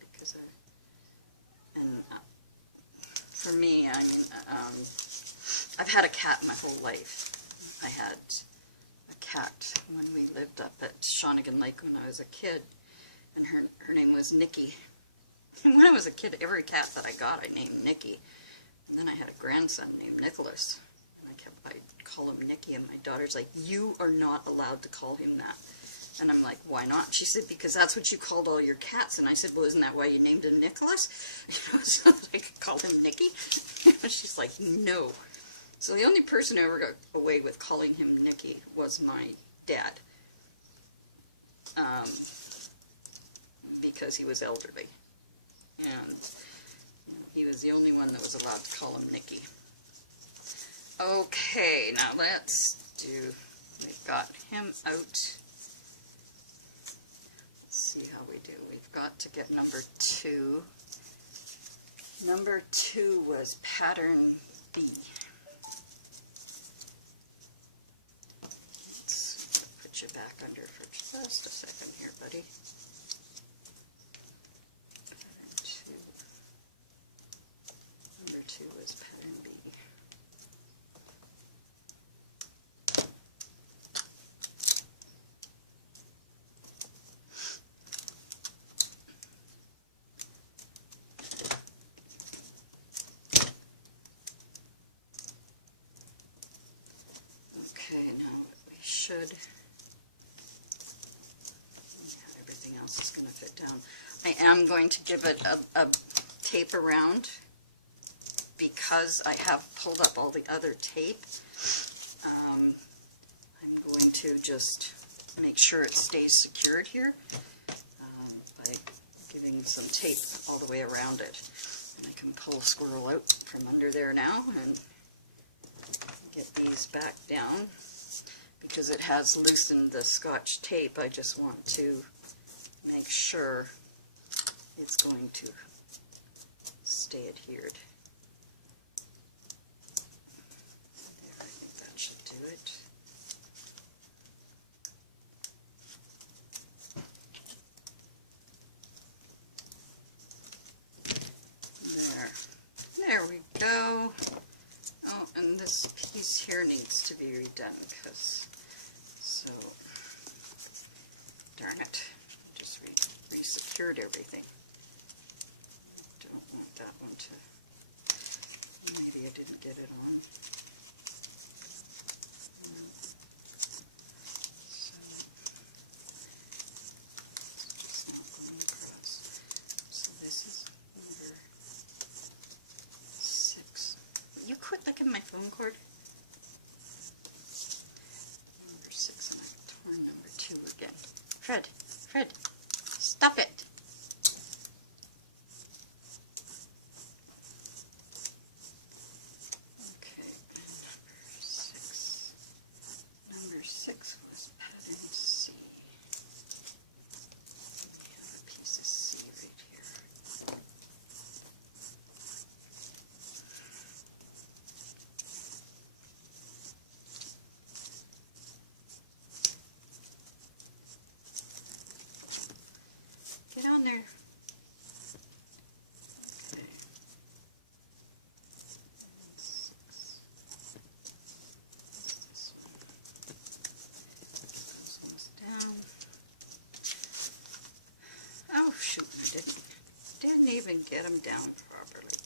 because for me, I mean, I've had a cat my whole life. I had a cat when we lived up at Shawnigan Lake when I was a kid, and her name was Nikki. And when I was a kid, every cat that I got, I named Nikki. And then I had a grandson named Nicholas. I'd call him Nicky, and my daughter's like, "You are not allowed to call him that." And I'm like, "Why not?" She said, "Because that's what you called all your cats." And I said, "Well, isn't that why you named him Nicholas? So I could call him Nicky?" She's like, "No." So the only person who ever got away with calling him Nicky was my dad, because he was elderly, and he was the only one that was allowed to call him Nicky. Okay, now we've got him out. Let's see how we do. We've got to get number 2. Number 2 was pattern B. Let's put you back under for just a second here, buddy. Pattern 2. Number 2 was pattern B. Okay, now we should, everything else is going to fit down. I am going to give it a tape around, because I have pulled up all the other tape. I'm going to just make sure it stays secured here by giving some tape all the way around it. And I can pull Squirrel out from under there now and get these back down, because it has loosened the Scotch tape. I just want to make sure it's going to stay adhered. There, I think that should do it. There we go. Oh, and this piece here needs to be redone, because, so, darn it, re-secured everything. Don't want that one to, maybe I didn't get it on. So, it's just not going across. So this is number 6. You quit licking my phone cord? Number 6, and I've torn number 2 again. Fred, stop it! Okay, and number 6 was pattern C. We have a piece of C right here. Get on there. Okay. Six. This one. Get those ones down. Oh shoot, I didn't even get them down properly.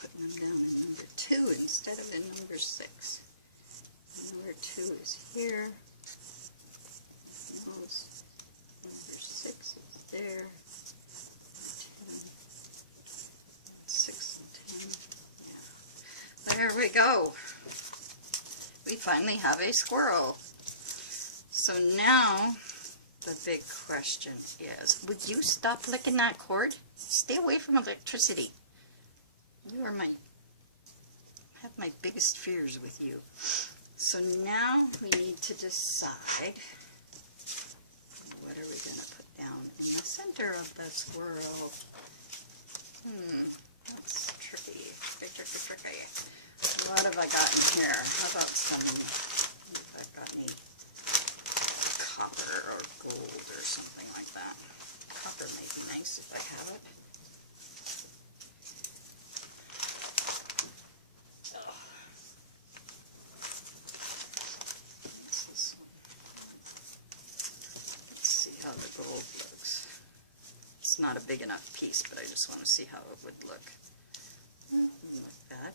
Putting them down in number 2 instead of in number 6. Number 2 is here. Number 6 is there. 10, 6 and 10. Yeah. There we go. We finally have a squirrel. So now the big question is, would you stop licking that cord? Stay away from electricity. You are have my biggest fears with you. So now we need to decide, what are we going to put down in the center of the squirrel? That's tricky. Tricky. What have I got here? How about some, if I've got any copper or gold or something like that. Copper might be nice if I have it. How the gold looks. It's not a big enough piece, but I just want to see how it would look. Like that.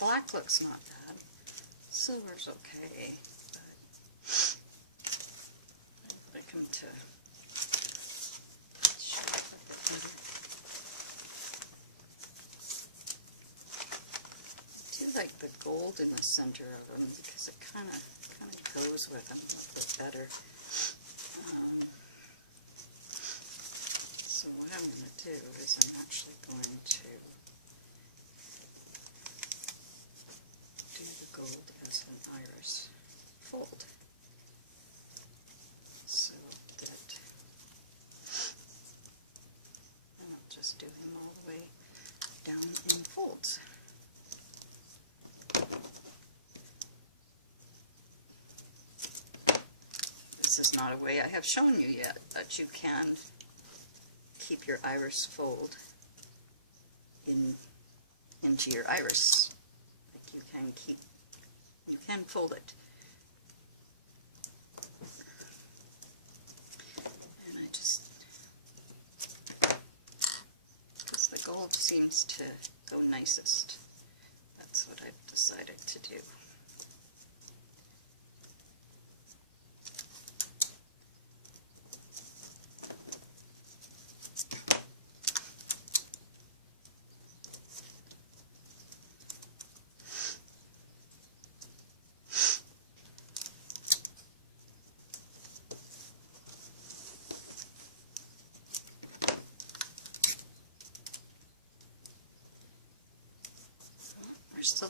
Black looks not bad. Silver's okay, but I'd like them to show up a bit better. I do like the gold in the center of them because it kind of goes with them a little bit better. So what I'm going to do is I'm actually going to gold as an iris fold, so that, and I'll just do him all the way down in folds. This is not a way I have shown you yet, but you can keep your iris fold into your iris. Like you can fold it. And I just, because the gold seems to go nicest, that's what I've decided to do.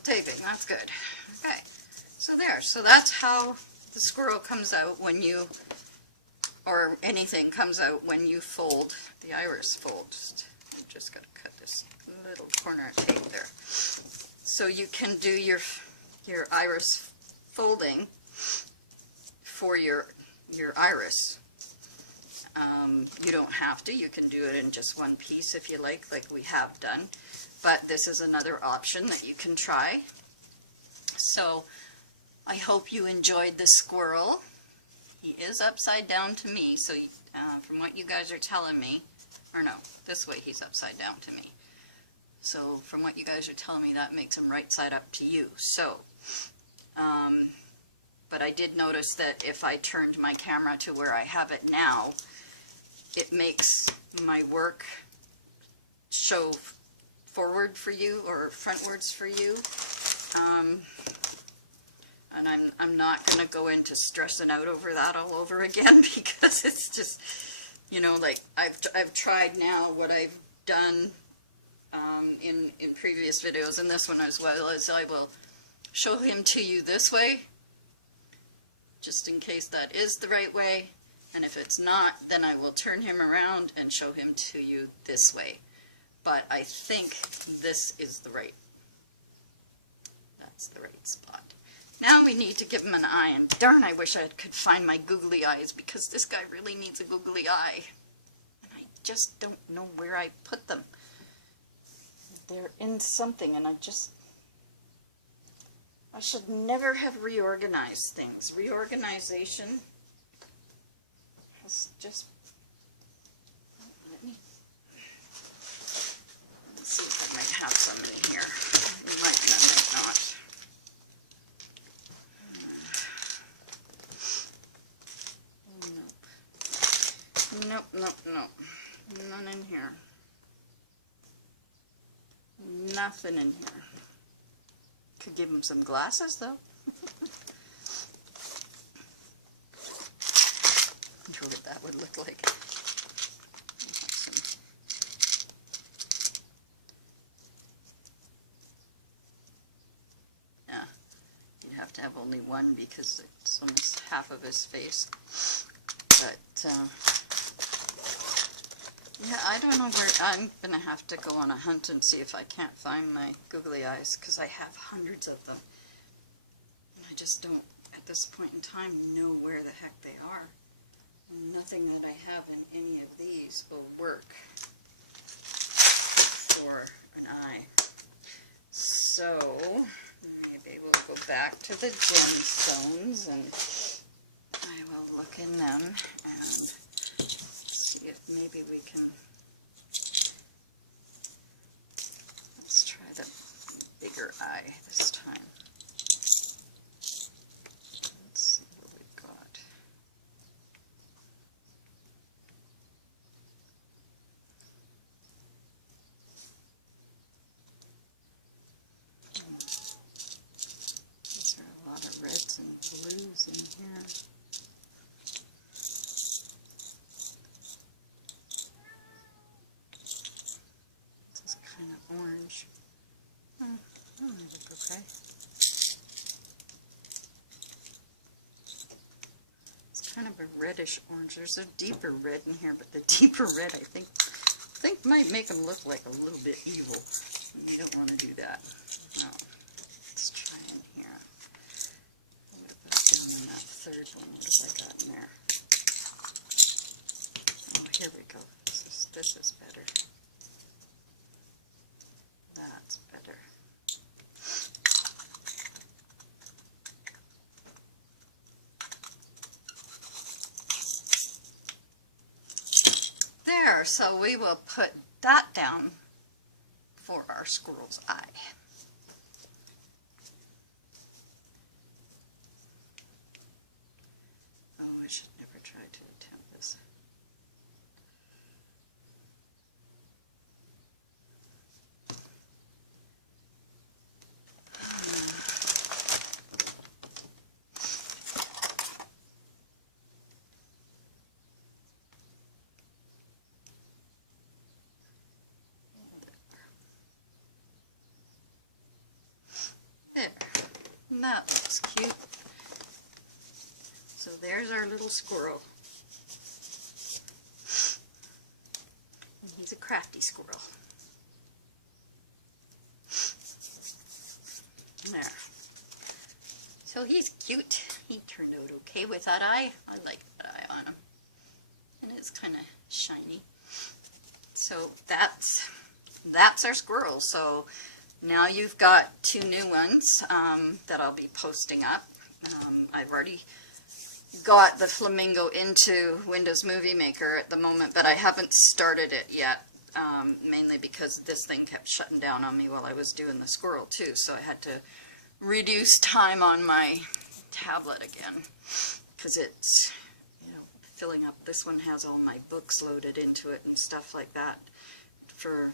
taping, that's good. Okay, so there, so that's how the squirrel comes out when you, or anything comes out when you fold the iris fold. I'm just going to cut this little corner of tape there. So you can do your iris folding for your iris. You don't have to. You can do it in just one piece if you like we have done. But this is another option that you can try. So I hope you enjoyed the squirrel. He is upside down to me, so from what you guys are telling me, or no, this way he's upside down to me. So from what you guys are telling me, that makes him right side up to you. So, but I did notice that if I turned my camera to where I have it now, it makes my work show forward for you or frontwards for you. And I'm not going to go into stressing out over that all over again, because it's just, you know, like I've tried now what I've done in previous videos, and this one as well, is I will show him to you this way, just in case that is the right way, and if it's not, then I will turn him around and show him to you this way. But I think this is that's the right spot. Now we need to give him an eye, and darn, I wish I could find my googly eyes, because this guy really needs a googly eye. And I just don't know where I put them. They're in something, and I should never have reorganized things. Reorganization has just, let's see if I might have some in here. Might not. Nope. None in here. Nothing in here. Could give him some glasses, though. Wonder what that would look like. Yeah, you'd have to have only one because it's almost half of his face. But, yeah, I don't know where, I'm going to have to go on a hunt and see if I can't find my googly eyes, because I have hundreds of them. And I just don't, at this point in time, know where the heck they are. Nothing that I have in any of these will work for an eye. So, maybe we'll go back to the gemstones, and I will look in them and see if maybe we can, let's try the bigger eye this time. Let's see what we've got. These are a lot of reds and blues in here. Orange. Oh, they look okay. It's kind of a reddish orange. There's a deeper red in here, but the deeper red I think might make them look like a little bit evil. You don't want to do that. No. Let's try in here. What about down in that third one? What have I got in there? Oh, here we go. This is better. That's better. There, so we will put that down for our squirrel's eye. Oh, I should never try to attempt this. that looks cute. So there's our little squirrel. And he's a crafty squirrel. There. So he's cute. He turned out okay with that eye. I like that eye on him. And it's kind of shiny. So that's our squirrel. So now you've got 2 new ones that I'll be posting up. I've already got the flamingo into Windows Movie Maker at the moment, but I haven't started it yet, mainly because this thing kept shutting down on me while I was doing the squirrel too, so I had to reduce time on my tablet again, because it's, you know, filling up. This one has all my books loaded into it and stuff like that for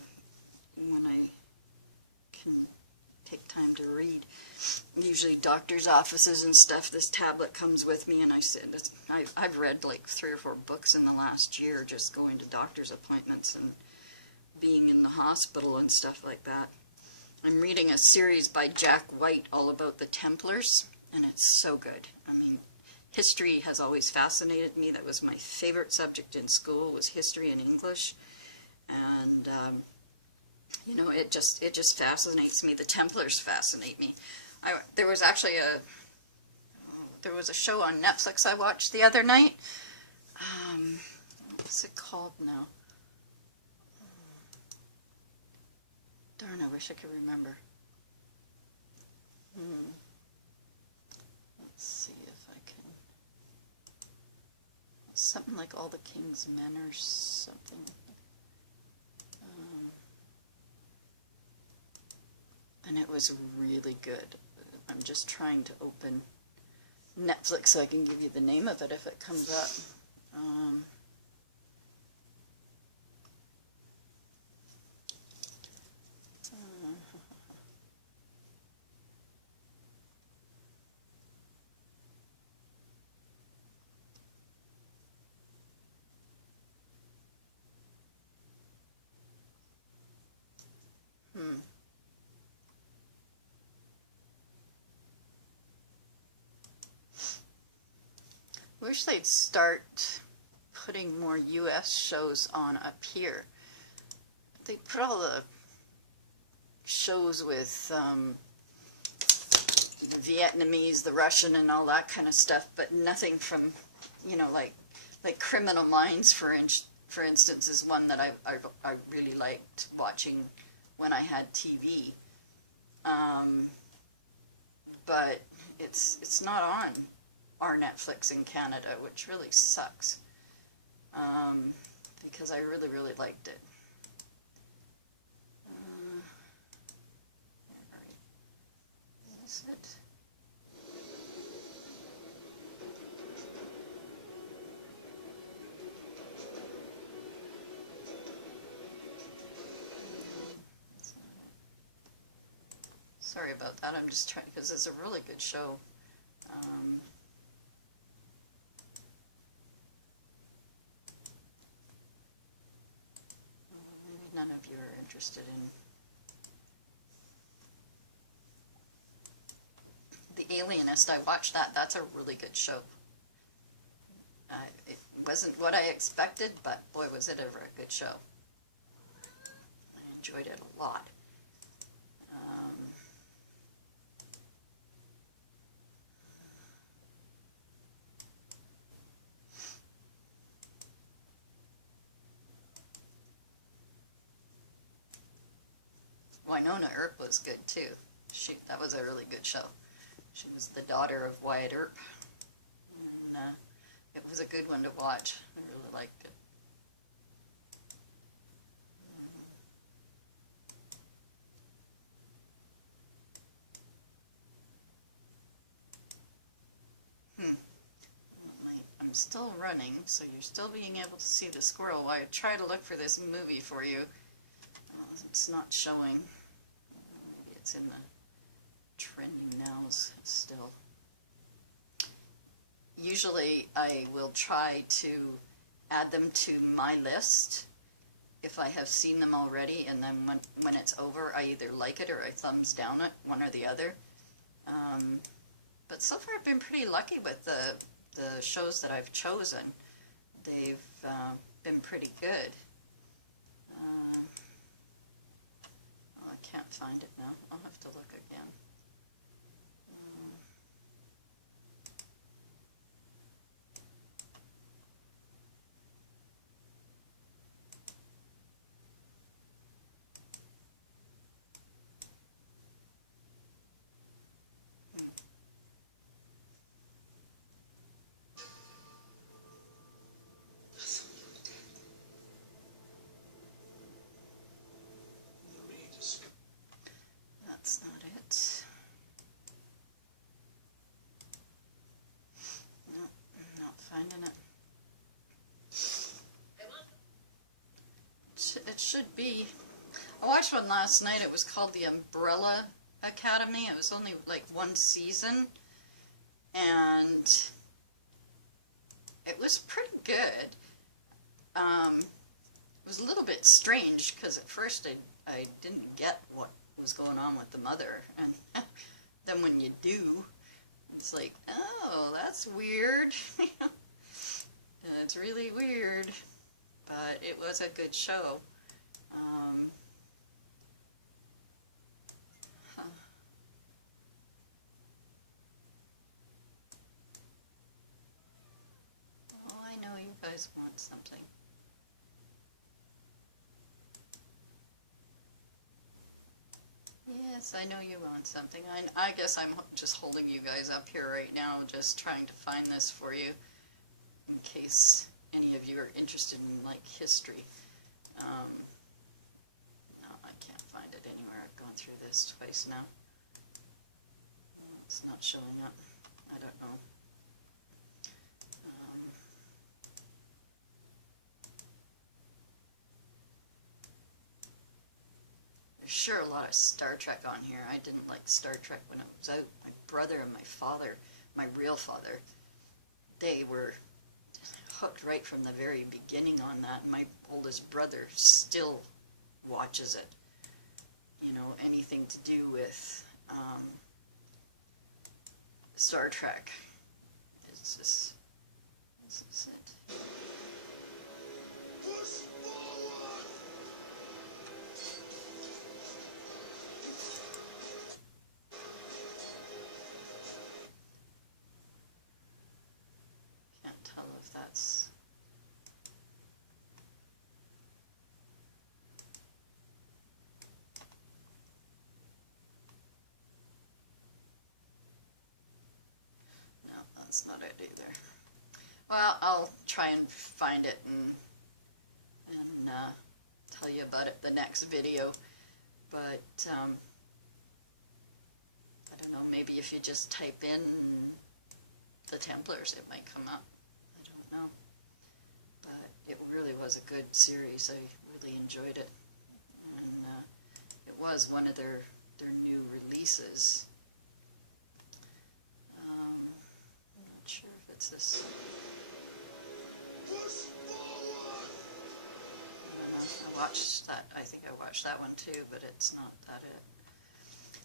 when I can take time to read. Usually doctor's offices and stuff, this tablet comes with me, and I said I've read like 3 or 4 books in the last year, just going to doctor's appointments and being in the hospital and stuff like that. I'm reading a series by Jack White all about the Templars, and it's so good. I mean, history has always fascinated me. That was my favorite subject in school, was history and English, and you know, it just fascinates me. The Templars fascinate me. There was actually a show on Netflix I watched the other night. What's it called now? Darn, I wish I could remember. Let's see if I can. Something like All the King's Men or something. And it was really good. I'm just trying to open Netflix so I can give you the name of it if it comes up. Wish they'd start putting more U.S. shows on up here. They put all the shows with the Vietnamese, the Russian, and all that kind of stuff, but nothing from, you know, like Criminal Minds, for instance, is one that I really liked watching when I had TV. But it's not on our Netflix in Canada, which really sucks, because I really, really liked it. Where is it? Sorry about that. I'm just trying, because it's a really good show. Maybe none of you are interested in The Alienist. I watched that. That's a really good show. It wasn't what I expected, but boy, was it ever a good show. I enjoyed it a lot. Winona Earp was good too. That was a really good show. She was the daughter of Wyatt Earp, and it was a good one to watch. I really liked it. I'm still running, so you're still being able to see the squirrel while I try to look for this movie for you. It's not showing. Maybe it's in the trending nows still. Usually I will try to add them to my list if I have seen them already, and then when it's over, I either like it or I thumbs down it, one or the other. but so far I've been pretty lucky with the shows that I've chosen. They've been pretty good. Oh, I can't find it now. I'll have to look again. That's not it. No, I'm not finding it. It should be. I watched one last night. It was called The Umbrella Academy. It was only like one season, and it was pretty good. It was a little bit strange because at first I didn't get what was going on with the mother, and then when you do, it's like, oh, that's weird. It's really weird, but it was a good show. Huh. Oh, I know you guys want something. Yes, I know you want something. I guess I'm just holding you guys up here right now, just trying to find this for you, in case any of you are interested in, like, history. No, I can't find it anywhere. I've gone through this twice now. It's not showing up. I don't know. There's sure a lot of Star Trek on here. I didn't like Star Trek when it was out. My brother and my father, my real father, they were hooked right from the very beginning on that. My oldest brother still watches it. You know, anything to do with Star Trek. It's just, this is it. Push forward! Can't tell if that's... That's not it either. Well, I'll try and find it and tell you about it the next video. But I don't know, maybe if you just type in the Templars, it might come up. I don't know. But it really was a good series. I really enjoyed it. And it was one of their new releases. Sure if it's this. I don't know. I watched that. I think I watched that one too, but it's not that it.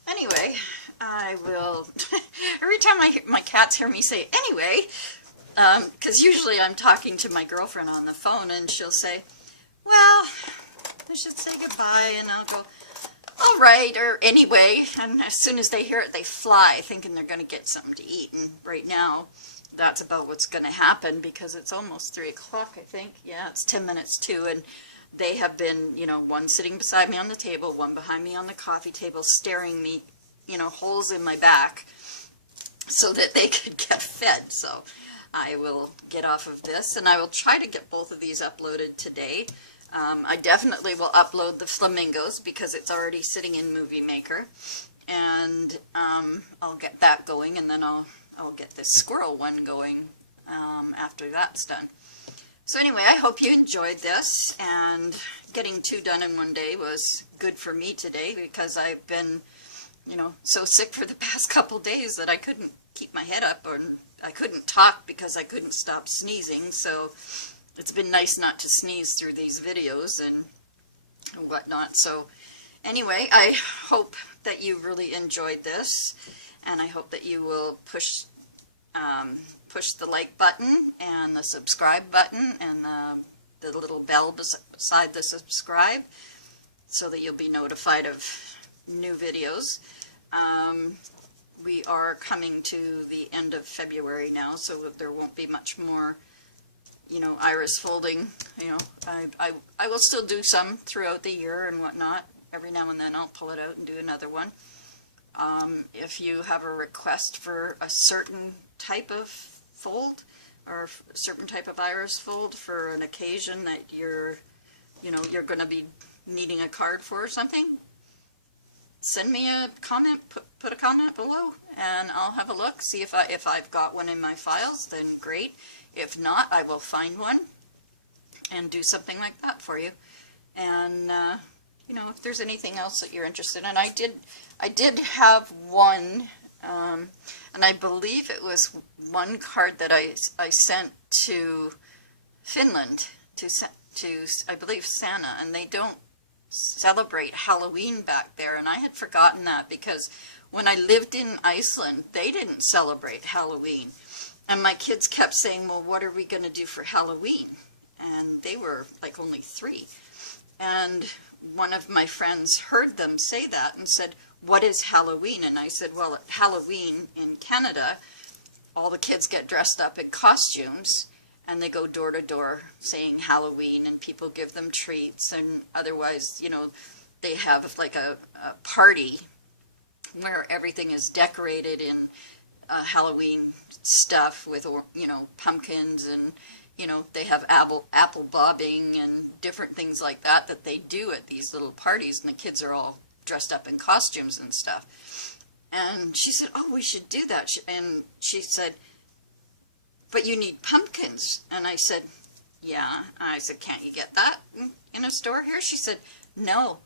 Anyway, I will. Every time my cats hear me say anyway, because usually I'm talking to my girlfriend on the phone, and she'll say, "Well, I should say goodbye," and I'll go, "All right," or "Anyway," and as soon as they hear it, they fly, thinking they're going to get something to eat. And right now, that's about what's going to happen, because it's almost 3 o'clock, I think. Yeah, it's 10 minutes to, and they have been, you know, one sitting beside me on the table, one behind me on the coffee table, staring me, you know, holes in my back, so that they could get fed. So I will get off of this, and I will try to get both of these uploaded today. I definitely will upload the flamingos, because it's already sitting in Movie Maker, and I'll get that going, and then I'll get this squirrel one going after that's done. So anyway, I hope you enjoyed this, and getting 2 done in one day was good for me today, because I've been, you know, so sick for the past couple days that I couldn't keep my head up, or I couldn't talk because I couldn't stop sneezing. So it's been nice not to sneeze through these videos and whatnot. So anyway, I hope that you really enjoyed this. and I hope that you will push the like button and the subscribe button and the little bell beside the subscribe so that you'll be notified of new videos. We are coming to the end of February now, so there won't be much more, you know, iris folding. You know, I will still do some throughout the year and whatnot. Every now and then I'll pull it out and do another one. If you have a request for a certain type of fold or a certain type of iris fold for an occasion that you're going to be needing a card for or something, send me a comment, put a comment below, and I'll have a look, see if I've got one in my files, then great. If not, I will find one and do something like that for you. And you know, if there's anything else that you're interested in, I did have one, and I believe it was one card that I sent to Finland to I believe Santa, and they don't celebrate Halloween back there, and I had forgotten that because when I lived in Iceland, they didn't celebrate Halloween, and my kids kept saying, well, what are we going to do for Halloween? And they were like only 3, and one of my friends heard them say that and said, what is Halloween? And I said, well, at Halloween in Canada, all the kids get dressed up in costumes and they go door to door saying Halloween, and people give them treats, and otherwise, you know, they have like a party where everything is decorated in Halloween stuff with, you know, pumpkins, and you know, they have apple bobbing and different things like that that they do at these little parties, and the kids are all dressed up in costumes and stuff. And she said, oh, we should do that. And she said, but you need pumpkins. And I said, yeah. I said, can't you get that in a store here? She said, no.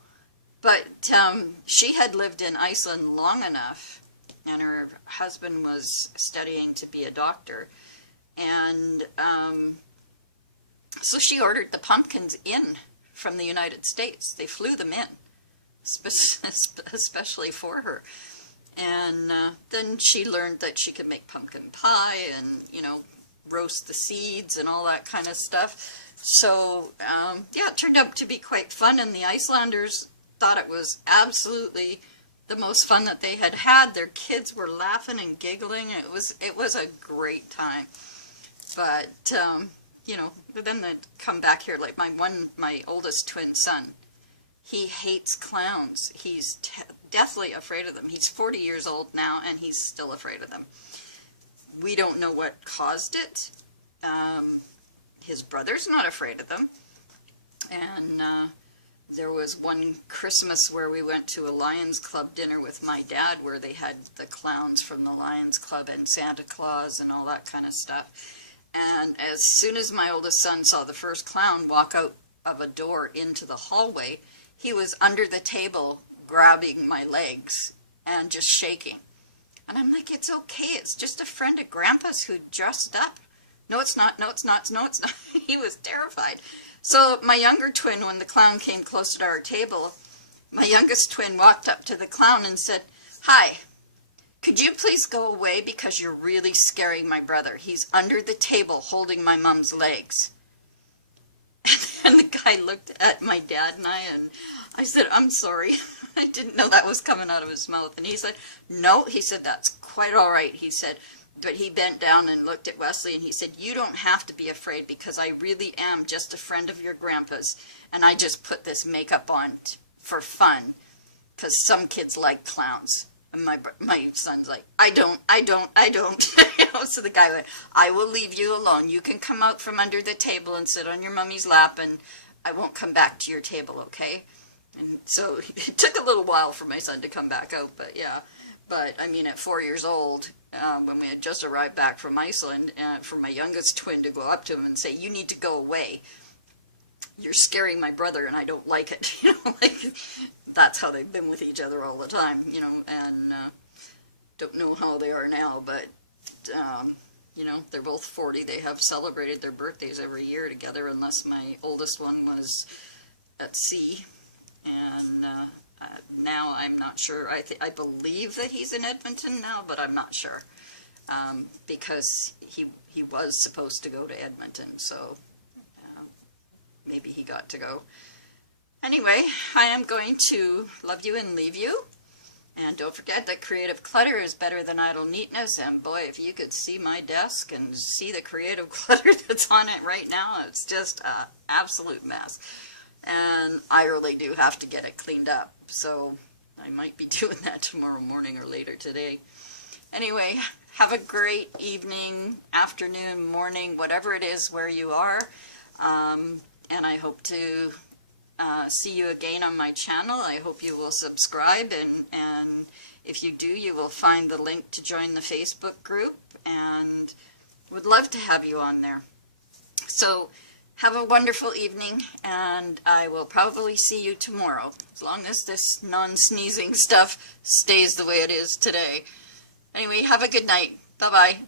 But she had lived in Iceland long enough, and her husband was studying to be a doctor. And so she ordered the pumpkins in from the United States. They flew them in, especially for her. And then she learned that she could make pumpkin pie and, you know, roast the seeds and all that kind of stuff. So, yeah, it turned out to be quite fun, and the Icelanders thought it was absolutely the most fun that they had had. Their kids were laughing and giggling. It was a great time. But, you know, then they'd come back here, like my oldest twin son, he hates clowns. He's deathly afraid of them. He's 40 years old now, and he's still afraid of them. We don't know what caused it. His brother's not afraid of them. And there was one Christmas where we went to a Lions Club dinner with my dad, where they had the clowns from the Lions Club and Santa Claus and all that kind of stuff. And as soon as my oldest son saw the first clown walk out of a door into the hallway, he was under the table grabbing my legs and just shaking. And I'm like, it's okay, it's just a friend of Grandpa's who dressed up. No, it's not, no, it's not, no, it's not. He was terrified. So my younger twin, when the clown came closer to our table, my youngest twin walked up to the clown and said, hi, could you please go away because you're really scaring my brother. He's under the table holding my mom's legs. And the guy looked at my dad and I said, I'm sorry. I didn't know that was coming out of his mouth. And he said, no, he said, that's quite all right. He said, but he bent down and looked at Wesley and he said, you don't have to be afraid because I really am just a friend of your grandpa's. And I just put this makeup on for fun because some kids like clowns. And my son's like, I don't. You know, so the guy went, I will leave you alone. You can come out from under the table and sit on your mummy's lap, and I won't come back to your table, okay? And so it took a little while for my son to come back out, but yeah. But, I mean, at 4 years old, when we had just arrived back from Iceland, for my youngest twin to go up to him and say, you need to go away. You're scaring my brother, and I don't like it. You know, like, that's how they've been with each other all the time, you know, and don't know how they are now, but, you know, they're both 40. They have celebrated their birthdays every year together, unless my oldest one was at sea, and Now I'm not sure. I believe that he's in Edmonton now, but I'm not sure. Because he was supposed to go to Edmonton, so maybe he got to go. Anyway, I am going to love you and leave you. And don't forget that creative clutter is better than idle neatness. And boy, if you could see my desk and see the creative clutter that's on it right now, it's just an absolute mess. And I really do have to get it cleaned up. So I might be doing that tomorrow morning or later today. Anyway, have a great evening, afternoon, morning, whatever it is where you are. And I hope to see you again on my channel. I hope you will subscribe, and if you do, you will find the link to join the Facebook group, and would love to have you on there. So have a wonderful evening, and I will probably see you tomorrow, as long as this non-sneezing stuff stays the way it is today. Anyway, have a good night. Bye-bye.